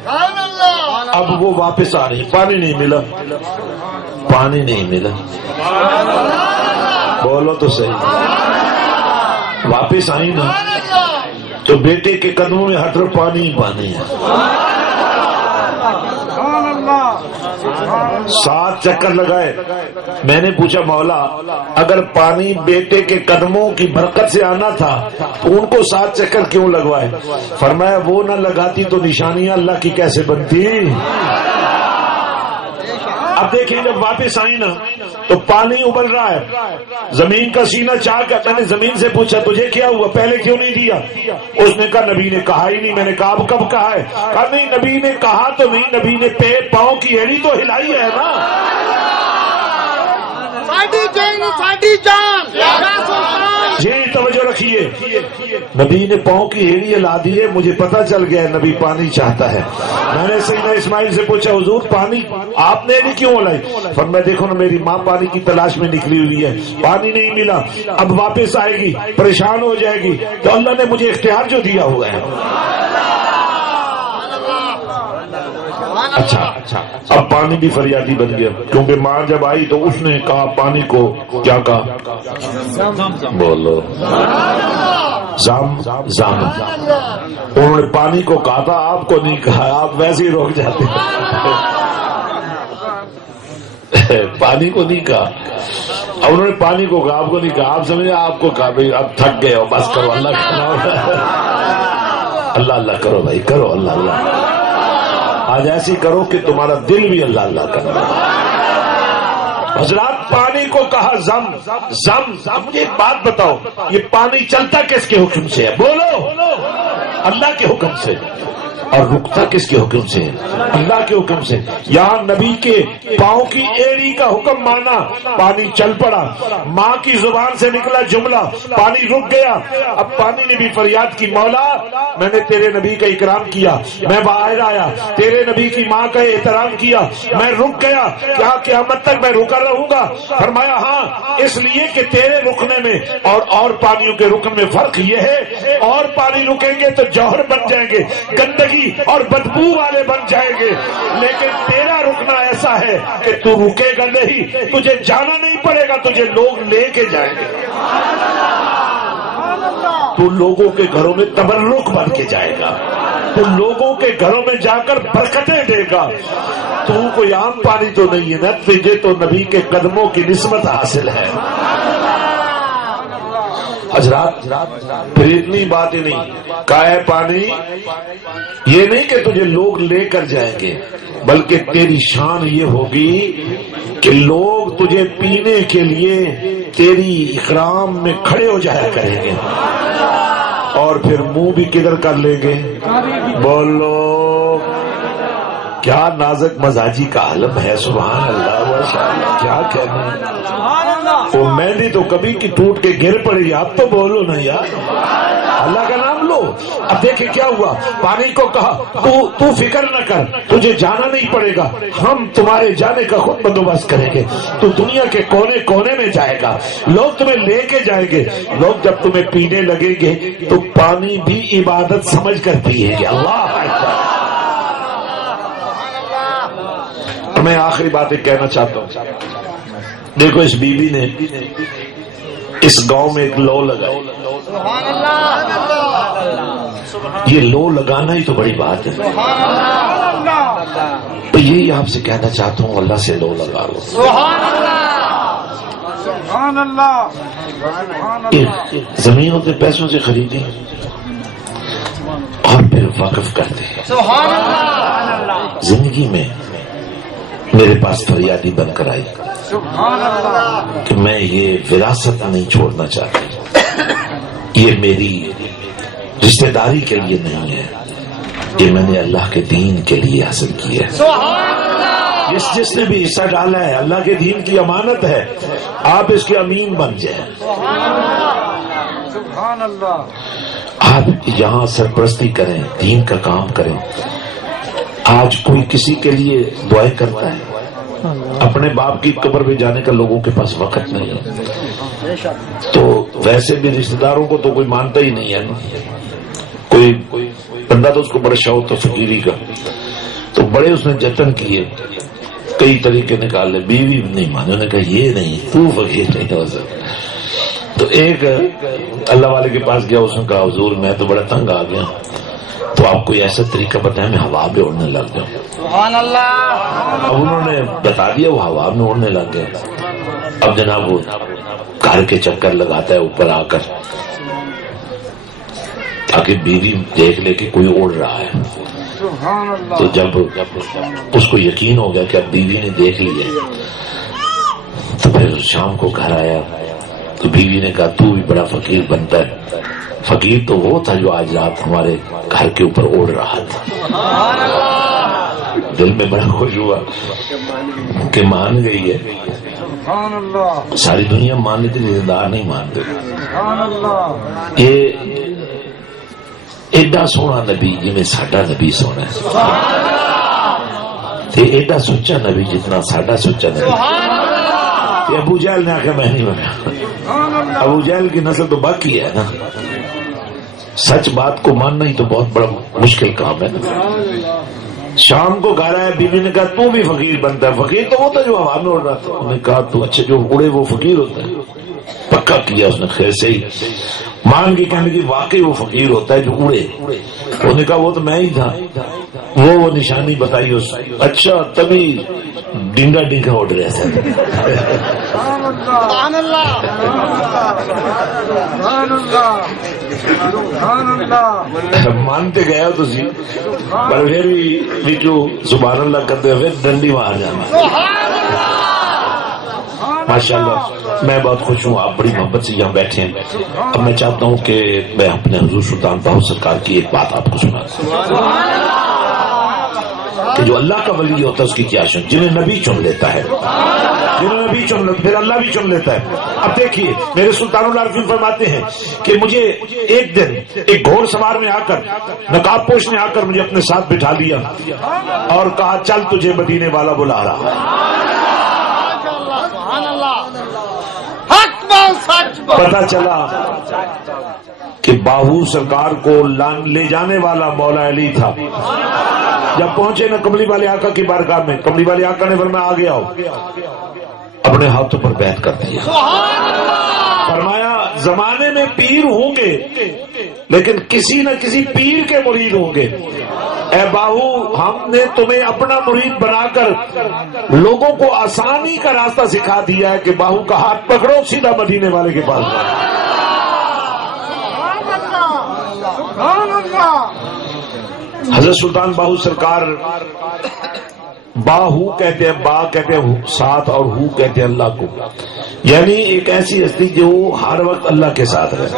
اب وہ واپس آ رہی، پانی نہیں ملا، پانی نہیں ملا، بولو تو صحیح، واپس آئی نا تو بیٹے کے قدموں میں ہٹ کر پانی ہی پانی ہے۔ 7 چکر لگائے، میں نے پوچھا مولا اگر پانی بیٹے کے قدموں کی برکت سے آنا تھا تو ان کو 7 چکر کیوں لگوائے؟ فرمایا وہ نہ لگاتی تو نشانیاں اللہ کی کیسے بنتی؟ اب دیکھیں جب واپس آئی نا تو پانی ابل رہا ہے، زمین کا سینہ چاک ہے۔ میں نے زمین سے پوچھا تجھے کیا ہوا، پہلے کیوں نہیں دیا؟ اس نے کہا نبی نے کہا ہی نہیں۔ میں نے کہا اب کب کہا ہے؟ کہا نہیں نبی نے کہا تو نہیں، نبی نے پاؤں کی ایڑی تو ہلائی ہے نا۔ جی توجہ رکھیے، نبی نے پاؤں کی ایڑی ہلا دی ہے، مجھے پتا چل گیا نبی پانی چاہتا ہے۔ میں نے سیدنا اسماعیل سے پوچھا حضور پانی آپ نے ایڑی کیوں ہلائی؟ فرمایا دیکھو نا میری ماں پانی کی تلاش میں نکلی ہوئی ہے، پانی نہیں ملا، اب واپس آئے گی، پریشان ہو جائے گی، تو اللہ نے مجھے اختیار جو دیا ہوا ہے۔ اچھا اب پانی بھی فریادی بن گیا، کیونکہ ماں جب آئی تو اس نے کہا پانی کو کیا کہا؟ بولو زم زم۔ انہوں نے پانی کو کہا تھا، آپ کو نہیں کہا، آپ ویسے ہی روک جاتے پانی کو نہیں کہا، اب انہوں نے پانی کو کہا، آپ کو نہیں کہا، آپ سمجھے آپ کو کہا بھائی اب تھک گئے ہو بس کرو، اللہ اللہ اللہ کرو بھائی کرو، اللہ اللہ آج ایسی کرو کہ تمہارا دل بھی اللہ اللہ کرے۔ حضرات پانی کو کہا زم زم زم۔ مجھے ایک بات بتاؤ، یہ پانی چلتا کس کے حکم سے ہے؟ بولو اللہ کے حکم سے، اور رکتا کس کے حکم سے؟ اللہ کے حکم سے۔ یہاں نبی کے پاؤں کی ایڑی کا حکم مانا، پانی چل پڑا، ماں کی زبان سے نکلا جملہ، پانی رک گیا۔ اب پانی نے بھی فریاد کی، مولا میں نے تیرے نبی کا اکرام کیا، میں باہر آیا، تیرے نبی کی ماں کا احترام کیا، میں رک گیا، کیا قیامت تک میں رکا رہوں گا؟ فرمایا ہاں، اس لیے کہ تیرے رکنے میں اور پانیوں کے رکن میں فرق یہ ہے، اور پانی رکیں گے تو جوہر بن جائیں گے، گندگی اور بدبو والے بن جائیں گے، لیکن تیرا رکنا ایسا ہے کہ تو رکے گا نہیں، تجھے جانا نہیں پڑے گا، تجھے لوگ لے کے جائیں گے، تو لوگوں کے گھروں میں تبرک بن کے جائے گا، تو لوگوں کے گھروں میں جا کر برکتیں دے گا۔ تو کوئی عام پانی تو نہیں ہے نا، تجھے تو نبی کے قدموں کی نسبت حاصل ہے۔ حضرات پھر اتنی بات ہی نہیں، کہا ہے پانی یہ نہیں کہ تجھے لوگ لے کر جائیں گے، بلکہ تیری شان یہ ہوگی کہ لوگ تجھے پینے کے لیے تیری اکرام میں کھڑے ہو جایا کریں گے، اور پھر منہ بھی کدھر کر لیں گے؟ بولو کیا نازک مزاجی کا عالم ہے، سبحان اللہ ماشاءاللہ، کیا کہنا ہے۔ وہ مہندی تو کبھی کی ٹوٹ کے گر پڑی، آپ تو بولو نا یار، اللہ کا نام لو۔ اب دیکھیں کیا ہوا، پانی کو کہا تو فکر نہ کر، تجھے جانا نہیں پڑے گا، ہم تمہارے جانے کا خود بندوبست کریں گے، تو دنیا کے کونے کونے میں جائے گا، لوگ تمہیں لے کے جائیں گے، لوگ جب تمہیں پینے لگیں گے تو پانی بھی عبادت سمجھ کر پیئیں گے۔ اللہ اکبر۔ میں آخری بات ایک کہنا چاہتا ہوں، دیکھو اس بی بی نے اس گاؤں میں ایک لو لگائی، یہ لو لگانا ہی تو بڑی بات ہے، تو یہی آپ سے کہنا چاہتا ہوں، اللہ سے لو لگا لو، زمین ہوتے پیسوں سے خریدیں اور پھر وقف کرتے ہیں۔ زندگی میں میرے پاس فریادی بن کر آئی کہ میں یہ وراثت نہیں چھوڑنا چاہتی، یہ میری رشتہ داری کے لیے نہیں ہے، یہ میں نے اللہ کے دین کے لیے حاصل کی ہے۔ جس نے بھی حصہ ڈالا ہے اللہ کے دین کی امانت ہے، آپ اس کے امین بن جائیں۔ آپ یہاں سرپرستی کریں، دین کا کام کریں۔ آج کوئی کسی کے لیے دعائیں کرتا ہے، اپنے باپ کی قبر پہ جانے کا لوگوں کے پاس وقت نہیں ہے، تو ویسے بھی رشتہ داروں کو تو کوئی مانتا ہی نہیں ہے نا، کوئی بندہ تو اس کو بڑا شوق تو فقیری کا، تو بڑے اس نے جتن کیے، کئی طریقے نکالے، بیوی نہیں مانے، انہوں نے کہا یہ نہیں، تو فقیر نہیں ہو سکتا۔ تو ایک اللہ والے کے پاس گیا، اس نے کہا حضور میں تو بڑا تنگ آ گیا، تو آپ کو ایسا طریقہ بتائیں میں ہوا میں اڑنے لگ جاؤں۔ سبحان اللہ۔ اب انہوں نے بتا دیا، وہ ہوا میں اڑنے لگ گیا۔ اب جناب وہ گھر کے چکر لگاتا ہے اوپر آ کر تاکہ بیوی دیکھ لے کہ کوئی اڑ رہا ہے۔ تو جب اس کو یقین ہو گیا کہ اب بیوی نے دیکھ لیا، تو پھر شام کو گھر آیا تو بیوی نے کہا تو بھی بڑا فقیر بنتا ہے۔ فقیر تو وہ تھا جو آج رات ہمارے گھر کے اوپر اڑ رہا تھا۔ دل میں بڑا خوش ہوا کہ مان گئی ہے۔ ساری دنیا مان لیتی، رشتے دار نہیں مانتے۔ یہ ایڈا سونا نبی جی میں ساڈا نبی سونا ہے، ایڈا سچا نبی جتنا ساڈا سچا نبی۔ ابو جہل نے آخر میں نہیں بنا، ابو جہل کی نسل تو باقی ہے نا۔ سچ بات کو ماننا ہی تو بہت بڑا مشکل کام ہے۔ شام کو گھر آیا، بیوی نے کہا تو بھی فقیر بنتا ہے۔ فقیر تو وہ تھا جو ہوا میں اڑ رہا تھا۔ انہوں نے کہا تو اچھا جو اڑے وہ فقیر ہوتا ہے؟ پکا کیا اس نے، خیر سے ہی مان کے کہنے کی واقعی وہ فقیر ہوتا ہے جو اڑے۔ انہوں نے کہا وہ تو میں ہی تھا، وہ نشانی بتائی اس۔ اچھا تبھی ڈنگا ڈنگا اڑ رہا تھا۔ سبحان اللہ، سبحان اللہ۔ مانتے گیا تو سی پر پھر بھی جو سبحان اللہ کرتے ہوئے ڈنڈی مار جانا۔ ماشاءاللہ میں بہت خوش ہوں، آپ بڑی محبت سے یہاں بیٹھے ہیں۔ اب میں چاہتا ہوں کہ میں اپنے حضور سلطان باہو سرکار کی ایک بات آپ کو سنا کہ جو اللہ کا ولی ہوتا ہے اس کی کیا شان، جنہیں نبی چن لیتا ہے، جنہیں نبی چن لیتا پھر اللہ بھی چن لیتا ہے۔ اب دیکھیے میرے سلطان العارفین فرماتے ہیں کہ مجھے ایک دن ایک گھوڑ سوار نے آ کر، نقاب پوش نے آ کر مجھے اپنے ساتھ بٹھا لیا اور کہا چل تجھے مدینے والا بلا رہا۔ پتا چلا کہ باہو سرکار کو لے جانے والا مولا علی تھا۔ جب پہنچے نا کملی والے آقا کی بارگاہ میں، کملی والے آقا نے فرمایا آ گیا ہو، اپنے ہاتھوں پر بیعت کر دیا۔ فرمایا زمانے میں پیر ہوں گے لیکن کسی نہ کسی پیر کے مرید ہوں گے۔ اے باہو ہم نے تمہیں اپنا مرید بنا کر لوگوں کو آسانی کا راستہ سکھا دیا ہے کہ باہو کا ہاتھ پکڑو سیدھا مدینے والے کے پاس۔ حضرت سلطان باہو سرکار باہو کہتے ہیں، با کہتے ہیں ساتھ اور ہو کہتے ہیں اللہ کو، یعنی ایک ایسی ہستی جو ہر وقت اللہ کے ساتھ رہے۔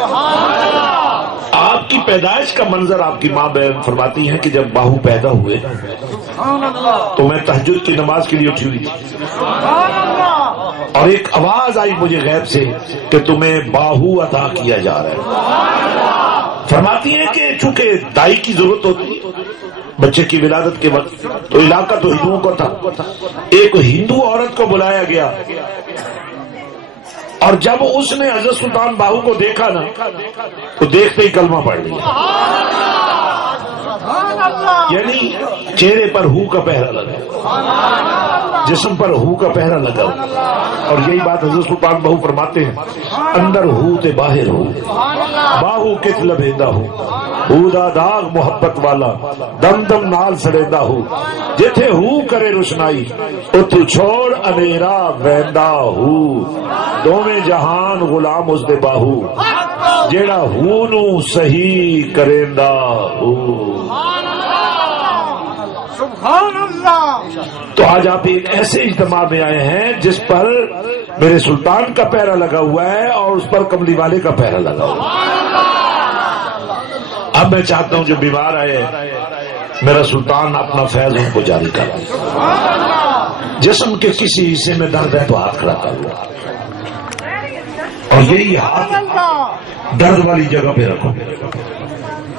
آپ کی پیدائش کا منظر آپ کی ماں بہن فرماتی ہیں کہ جب باہو پیدا ہوئے تو میں تہجد کی نماز کے لیے اٹھی ہوئی تھی اور ایک آواز آئی مجھے غیب سے کہ تمہیں باہو عطا کیا جا رہا ہے۔ فرماتی ہیں کہ چونکہ دائی کی ضرورت ہوتی بچے کی ولادت کے وقت، تو علاقہ تو ہندوؤں کو تھا، ایک ہندو عورت کو بلایا گیا اور جب اس نے حضرت سلطان باہو کو دیکھا نا تو دیکھتے ہی کلمہ پڑھ لیا، یعنی چہرے پر ہو کا پہرا لگا، جسم پر ہو کا پہرا لگا۔ اور یہی بات حضرت سلطان باہو فرماتے ہیں، اندر ہو تے باہر ہو، باہو کت لبھیندہ ہو، ہودا داغ محبت والا دم دم نال سڑیندہ ہو، جتھے ہو کرے روشنائی اتو چھوڑ انیرا ویندا ہو، دوویں جہان غلام اس دے باہو، جیڑا ہو نو صحیح کریندا ہو۔ سبحان اللہ۔ تو آج آپ ایک ایسے اجتماع میں آئے ہیں جس پر میرے سلطان کا پہرا لگا ہوا ہے اور اس پر کملی والے کا پہرا لگا ہوا ہے۔ اب میں چاہتا ہوں جو بیمار آئے میرا سلطان اپنا فیض ان کو جاری کر دے، جسم کے کسی حصے میں درد ہے تو ہاتھ کھڑا کر لو اور یہی ہاتھ درد والی جگہ پہ رکھو،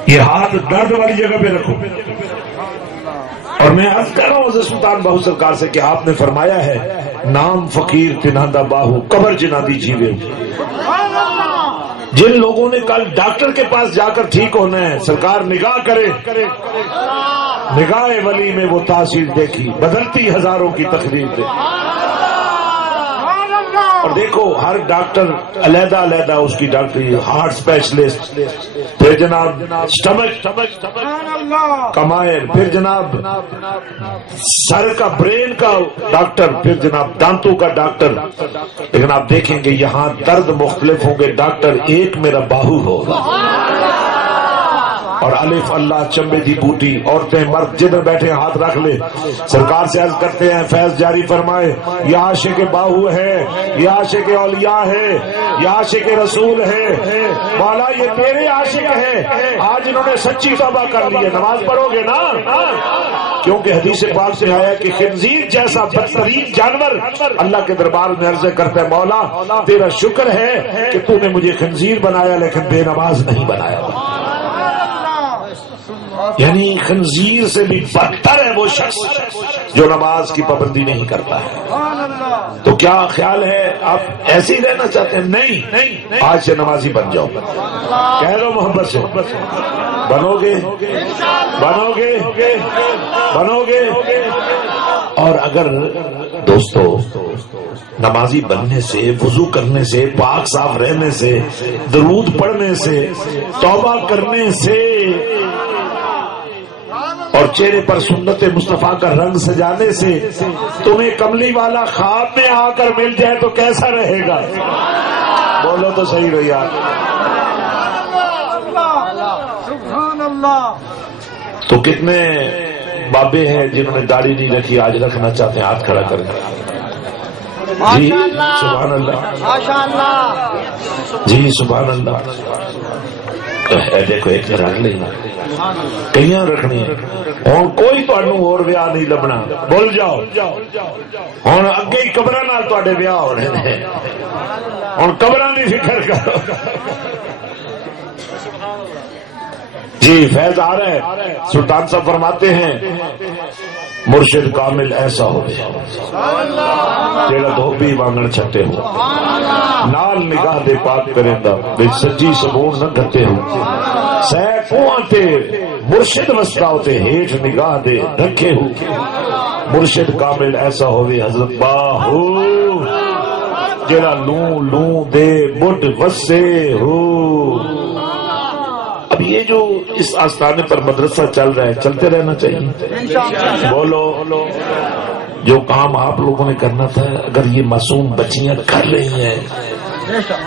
یہ ہاتھ درد والی جگہ پہ رکھو۔ اور میں عرض کر رہا ہوں حضرت سلطان باہو سرکار سے کہ آپ نے فرمایا ہے نام فقیر تنہاندہ باہو قبر جنا دی جیوے۔ جن لوگوں نے کل ڈاکٹر کے پاس جا کر ٹھیک ہونا ہے سرکار نگاہ کرے نگاہ ولی میں وہ تاثیر دیکھی، بدلتی ہزاروں کی تقریر دیکھی۔ اور دیکھو ہر ڈاکٹر علیحدہ علیحدہ اس کی ڈاکٹری، ہارٹ اسپیشلسٹ، پھر جناب سٹمک کمائر، پھر جناب سر کا برین کا ڈاکٹر، پھر جناب دانتوں کا ڈاکٹر۔ لیکن آپ دیکھیں گے یہاں درد مختلف ہوں گے، ڈاکٹر ایک میرا باہو ہوگا اور الف اللہ چمبے دی بوٹی، عورتیں مرد جدھر بیٹھے ہاتھ رکھ لے، سرکار سے عرض کرتے ہیں فیض جاری فرمائے، یہ عاشق باہو ہے، یہ عاشق اولیاء ہے، یہ عاشق رسول ہے، مولا یہ تیرے عاشق ہے، آج انہوں نے سچی توبہ کر لی ہے، نماز پڑھو گے نا؟ کیونکہ حدیث پاک سے آیا کہ خنزیر جیسا بدترین جانور اللہ کے دربار میں عرض کرتا ہے مولا تیرا شکر ہے کہ تو نے مجھے خنزیر بنایا لیکن بے نماز نہیں بنایا۔ یعنی خنزیر سے بھی بدتر ہے وہ شخص جو نماز کی پابندی نہیں کرتا ہے۔ تو کیا خیال ہے آپ ایسے ہی رہنا چاہتے ہیں؟ نہیں، آج سے نمازی بن جاؤ، کہہ دو محبت سے بنو گے بنو گے بنو گے۔ اور اگر دوستو نمازی بننے سے، وضو کرنے سے، پاک صاف رہنے سے، درود پڑھنے سے، توبہ کرنے سے اور چہرے پر سنت مصطفیٰ کا رنگ سجانے سے تمہیں کملی والا خواب میں آ کر مل جائے تو کیسا رہے گا؟ بولو تو صحیح بھیا۔ سبحان اللہ۔ تو کتنے بابے ہیں جنہوں نے داڑھی نہیں رکھی، آج رکھنا چاہتے ہیں؟ ہاتھ کھڑا کریں جی، سبحان اللہ، ماشاء اللہ، جی سبحان اللہ۔ دیکھو ایک رکھ لینا، کئی رکھنی ہوں، کوئی تمہیں اور ویاہ نہیں لبنا، بول جاؤ ہوں اگے ہی قبراں نال تواڈے ویاہ ہو رہے ہیں، ہوں قبراں دی فکر کرو۔ جی فیض آ رہا ہے، سلطان صاحب فرماتے ہیں مرشد کامل ایسا ہو جیڑا دھوبی وانگن چھٹے ہو، نال نگاہ دے پاک کریں دا بچ سجی سبون نہ گھتے ہو، سہ پوہاں تے مرشد وسطا ہوتے ہیٹ نگاہ دے رکھے ہو، مرشد کامل ایسا ہوئے حضرت باہو جیڑا لوں لوں دے بڑھ وسے ہو۔ اب یہ جو اس آستانے پر مدرسہ چل رہا ہے، چلتے رہنا چاہیے۔ بولو جو کام آپ لوگوں نے کرنا تھا، اگر یہ معصوم بچیاں کر رہی ہیں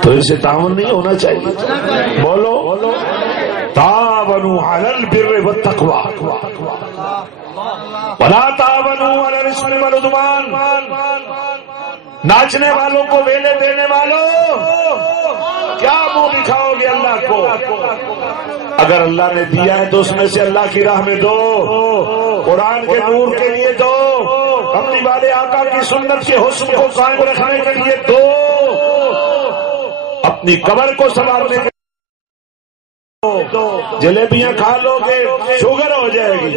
تو اسے تعاون نہیں ہونا چاہیے۔ بولو تعاونوا علی البر والتقوی ولا تعاونوا علی الاثم والعدوان۔ ناچنے والوں کو ویلے دینے والوں کیا منہ دکھاؤ گے اللہ کو؟ اگر اللہ نے دیا ہے تو اس میں سے اللہ کی راہ میں دو، قرآن کے نور کے لیے دو، اپنی والے آقا کی سنت کے حسن کو قائم رکھنے کے لیے دو، اپنی قبر کو سنوارنے کے جلیبیاں کھا لو گے شوگر ہو جائے گی،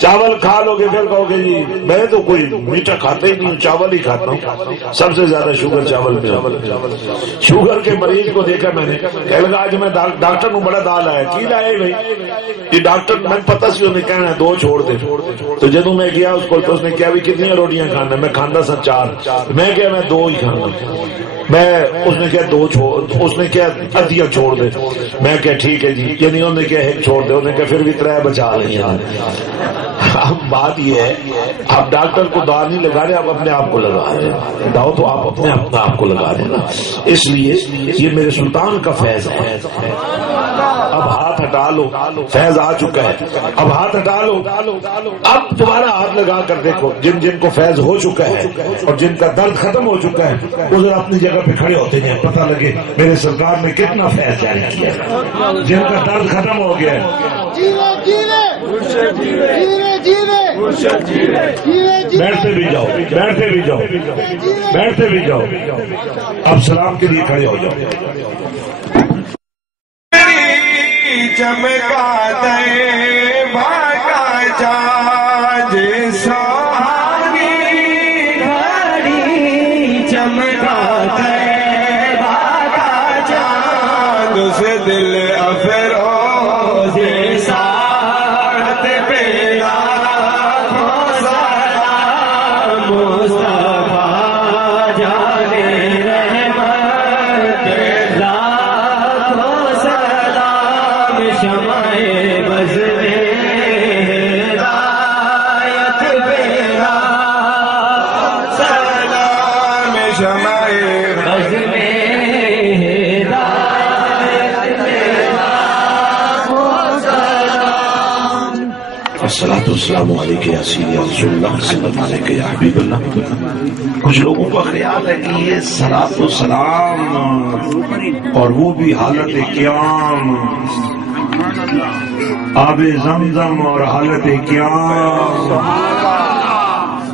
چاول کھا لو گے پھر کہو گے جی میں تو کوئی میٹھا کھاتا ہی نہیں، چاول ہی کھاتا ہوں، سب سے زیادہ شوگر چاول میں۔ شوگر کے مریض کو دیکھا میں نے، کہہ لگا آج میں ڈاکٹر نو بڑا دال آیا کی لائے بھائی، یہ ڈاکٹر میں پتا سی انہیں کہنا ہے 2 چھوڑ دے، تو جدوں میں گیا اس کو تو اس نے کیا بھی کتنی روٹیاں کھانا، میں کھانا سا 4، میں کیا میں 2 ہی کھانا، میں اس نے کیا 2 چھوڑ، اس نے کیا ادھیاں چھوڑ دے، میں کیا ٹھیک ہے جی، یعنی انہوں نے کیا 1 چھوڑ دے، انہوں نے کیا پھر بھی 3 بچا لیں یار۔ اب بات یہ ہے آپ ڈاکٹر کو دوا نہیں لگا رہے، آپ اپنے آپ کو لگا رہے ہیں، داؤ تو آپ اپنے آپ کو لگا رہے ہیں نا۔ اس لیے یہ میرے سلطان کا فیض ہے، اب ہاتھ ہٹا لو، فیض آ چکا ہے، اب ہاتھ ہٹا لو، اب دوبارہ ہاتھ لگا کر دیکھو جن کو فیض ہو چکا ہے اور جن کا درد ختم ہو چکا ہے وہ ذرا اپنی جگہ پہ کھڑے ہوتے ہیں، پتہ لگے میرے سرکار نے کتنا فیض جاری کیا ہے، جن کا درد ختم ہو گیا ہے۔ بیٹھتے بھی جاؤ، بیٹھتے بھی جاؤ، بیٹھتے بھی جاؤ، اب سلام کے لیے کھڑے ہو جاؤ۔ چمکا دے بھاگا جاج سہانی گھڑی، چمکا دے بھاگا جاج سے دل افروز ساعت پہ شمع بز میں ہدایت میرا سلام شمع بز میں الصلاۃ والسلام علیک یا سیدی رسول اللہ صلی اللہ علیہ یا حبیب اللہ. کچھ لوگوں کا خیال ہے کہ یہ صلاۃ و سلام اور وہ بھی حالت قیام، آب زمزم اور حالت قیام،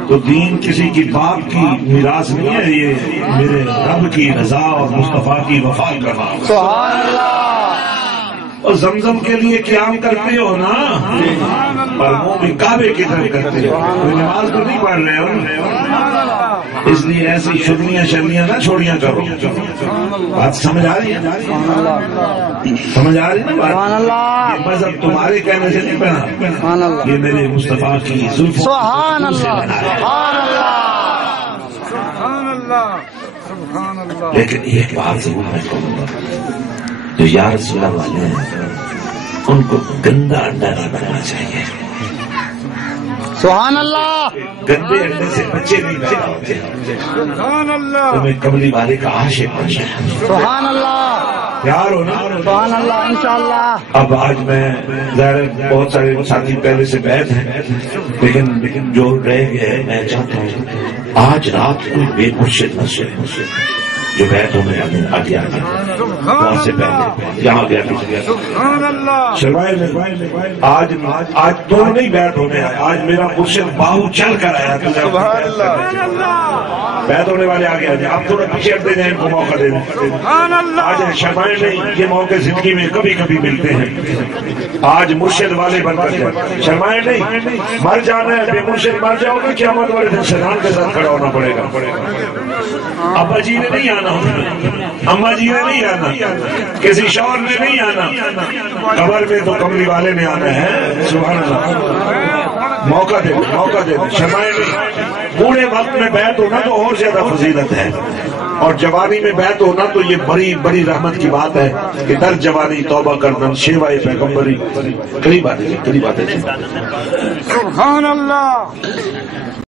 تو دین کسی کی باپ کی میراث نہیں ہے، یہ میرے رب کی رضا اور مصطفیٰ کی وفا کرنا. سبحان اللہ. اور زمزم کے لیے قیام کرتے ہو نا، اور وہ بھی کعبے کی طرف کرتے ہو، کوئی نماز تو نہیں پڑھ رہے ہو، اس لیے ایسی شرمیاں نہ چھوڑیاں کرو. بات سمجھ آ رہی ہے؟ سمجھ آ رہی ہے نا بات؟ یہ مذہب تمہارے کہنے سے نہیں بنا، یہ میرے مصطفیٰ کی زلفوں سبحان اللہ. سے بنا ہے. سبحان اللہ. سبحان اللہ. لیکن ایک بات ضرور میں کہوں گا، جو یا رسول اللہ والے ہیں ان کو گندا انڈا نہیں بننا چاہیے. سبحان اللہ. گندے انڈے سے بچے نہیں پیدا ہوتے. سبحان اللہ. تمہیں کملی والے کا عاشق بننا ہے. سبحان اللہ. پیار ہو نا. سبحان اللہ. انشاءاللہ. اب آج میں ظاہر بہت سارے ساتھی پہلے سے بیٹھ ہیں، لیکن جو رہ گئے میں چاہتا ہوں آج رات کوئی بے مرشد نہ سوئے جو بیٹھ ہونے آگے وہاں سے پہلے یہاں گیا. سبحان اللہ. شروائے میں آج دونوں نہیں بیٹھ ہونے آئے، آج میرا مرشد باہو چل کر آیا. سبحان اللہ. بیٹھ ہونے والے آگے آ جائیں، آپ تھوڑا پیچھے ہٹ دیں ان کو موقع دے دیں. سبحان اللہ. آج شرمائے نہیں، یہ موقع زندگی میں کبھی کبھی ملتے ہیں. آج مرشد والے بن کر جائیں، شرمائے نہیں. مر جانا ہے، بے مرشد مر جاؤ گے، قیامت والے دن سنان کے ساتھ کھڑا ہونا پڑے گا. ابا جی نے نہیں آنا، اماں جی نے نہیں آنا، کسی شوہر نے نہیں آنا، قبر میں تو کملی والے نے آنا ہے. سبحان اللہ. موقع دے شرمائے نہیں. بوڑھے وقت میں بیعت ہونا تو اور زیادہ فضیلت ہے، اور جوانی میں بیعت ہونا تو یہ بڑی بڑی رحمت کی بات ہے کہ در جوانی توبہ کرنا شیوائے پیغمبری. قریب آتے سبحان اللہ.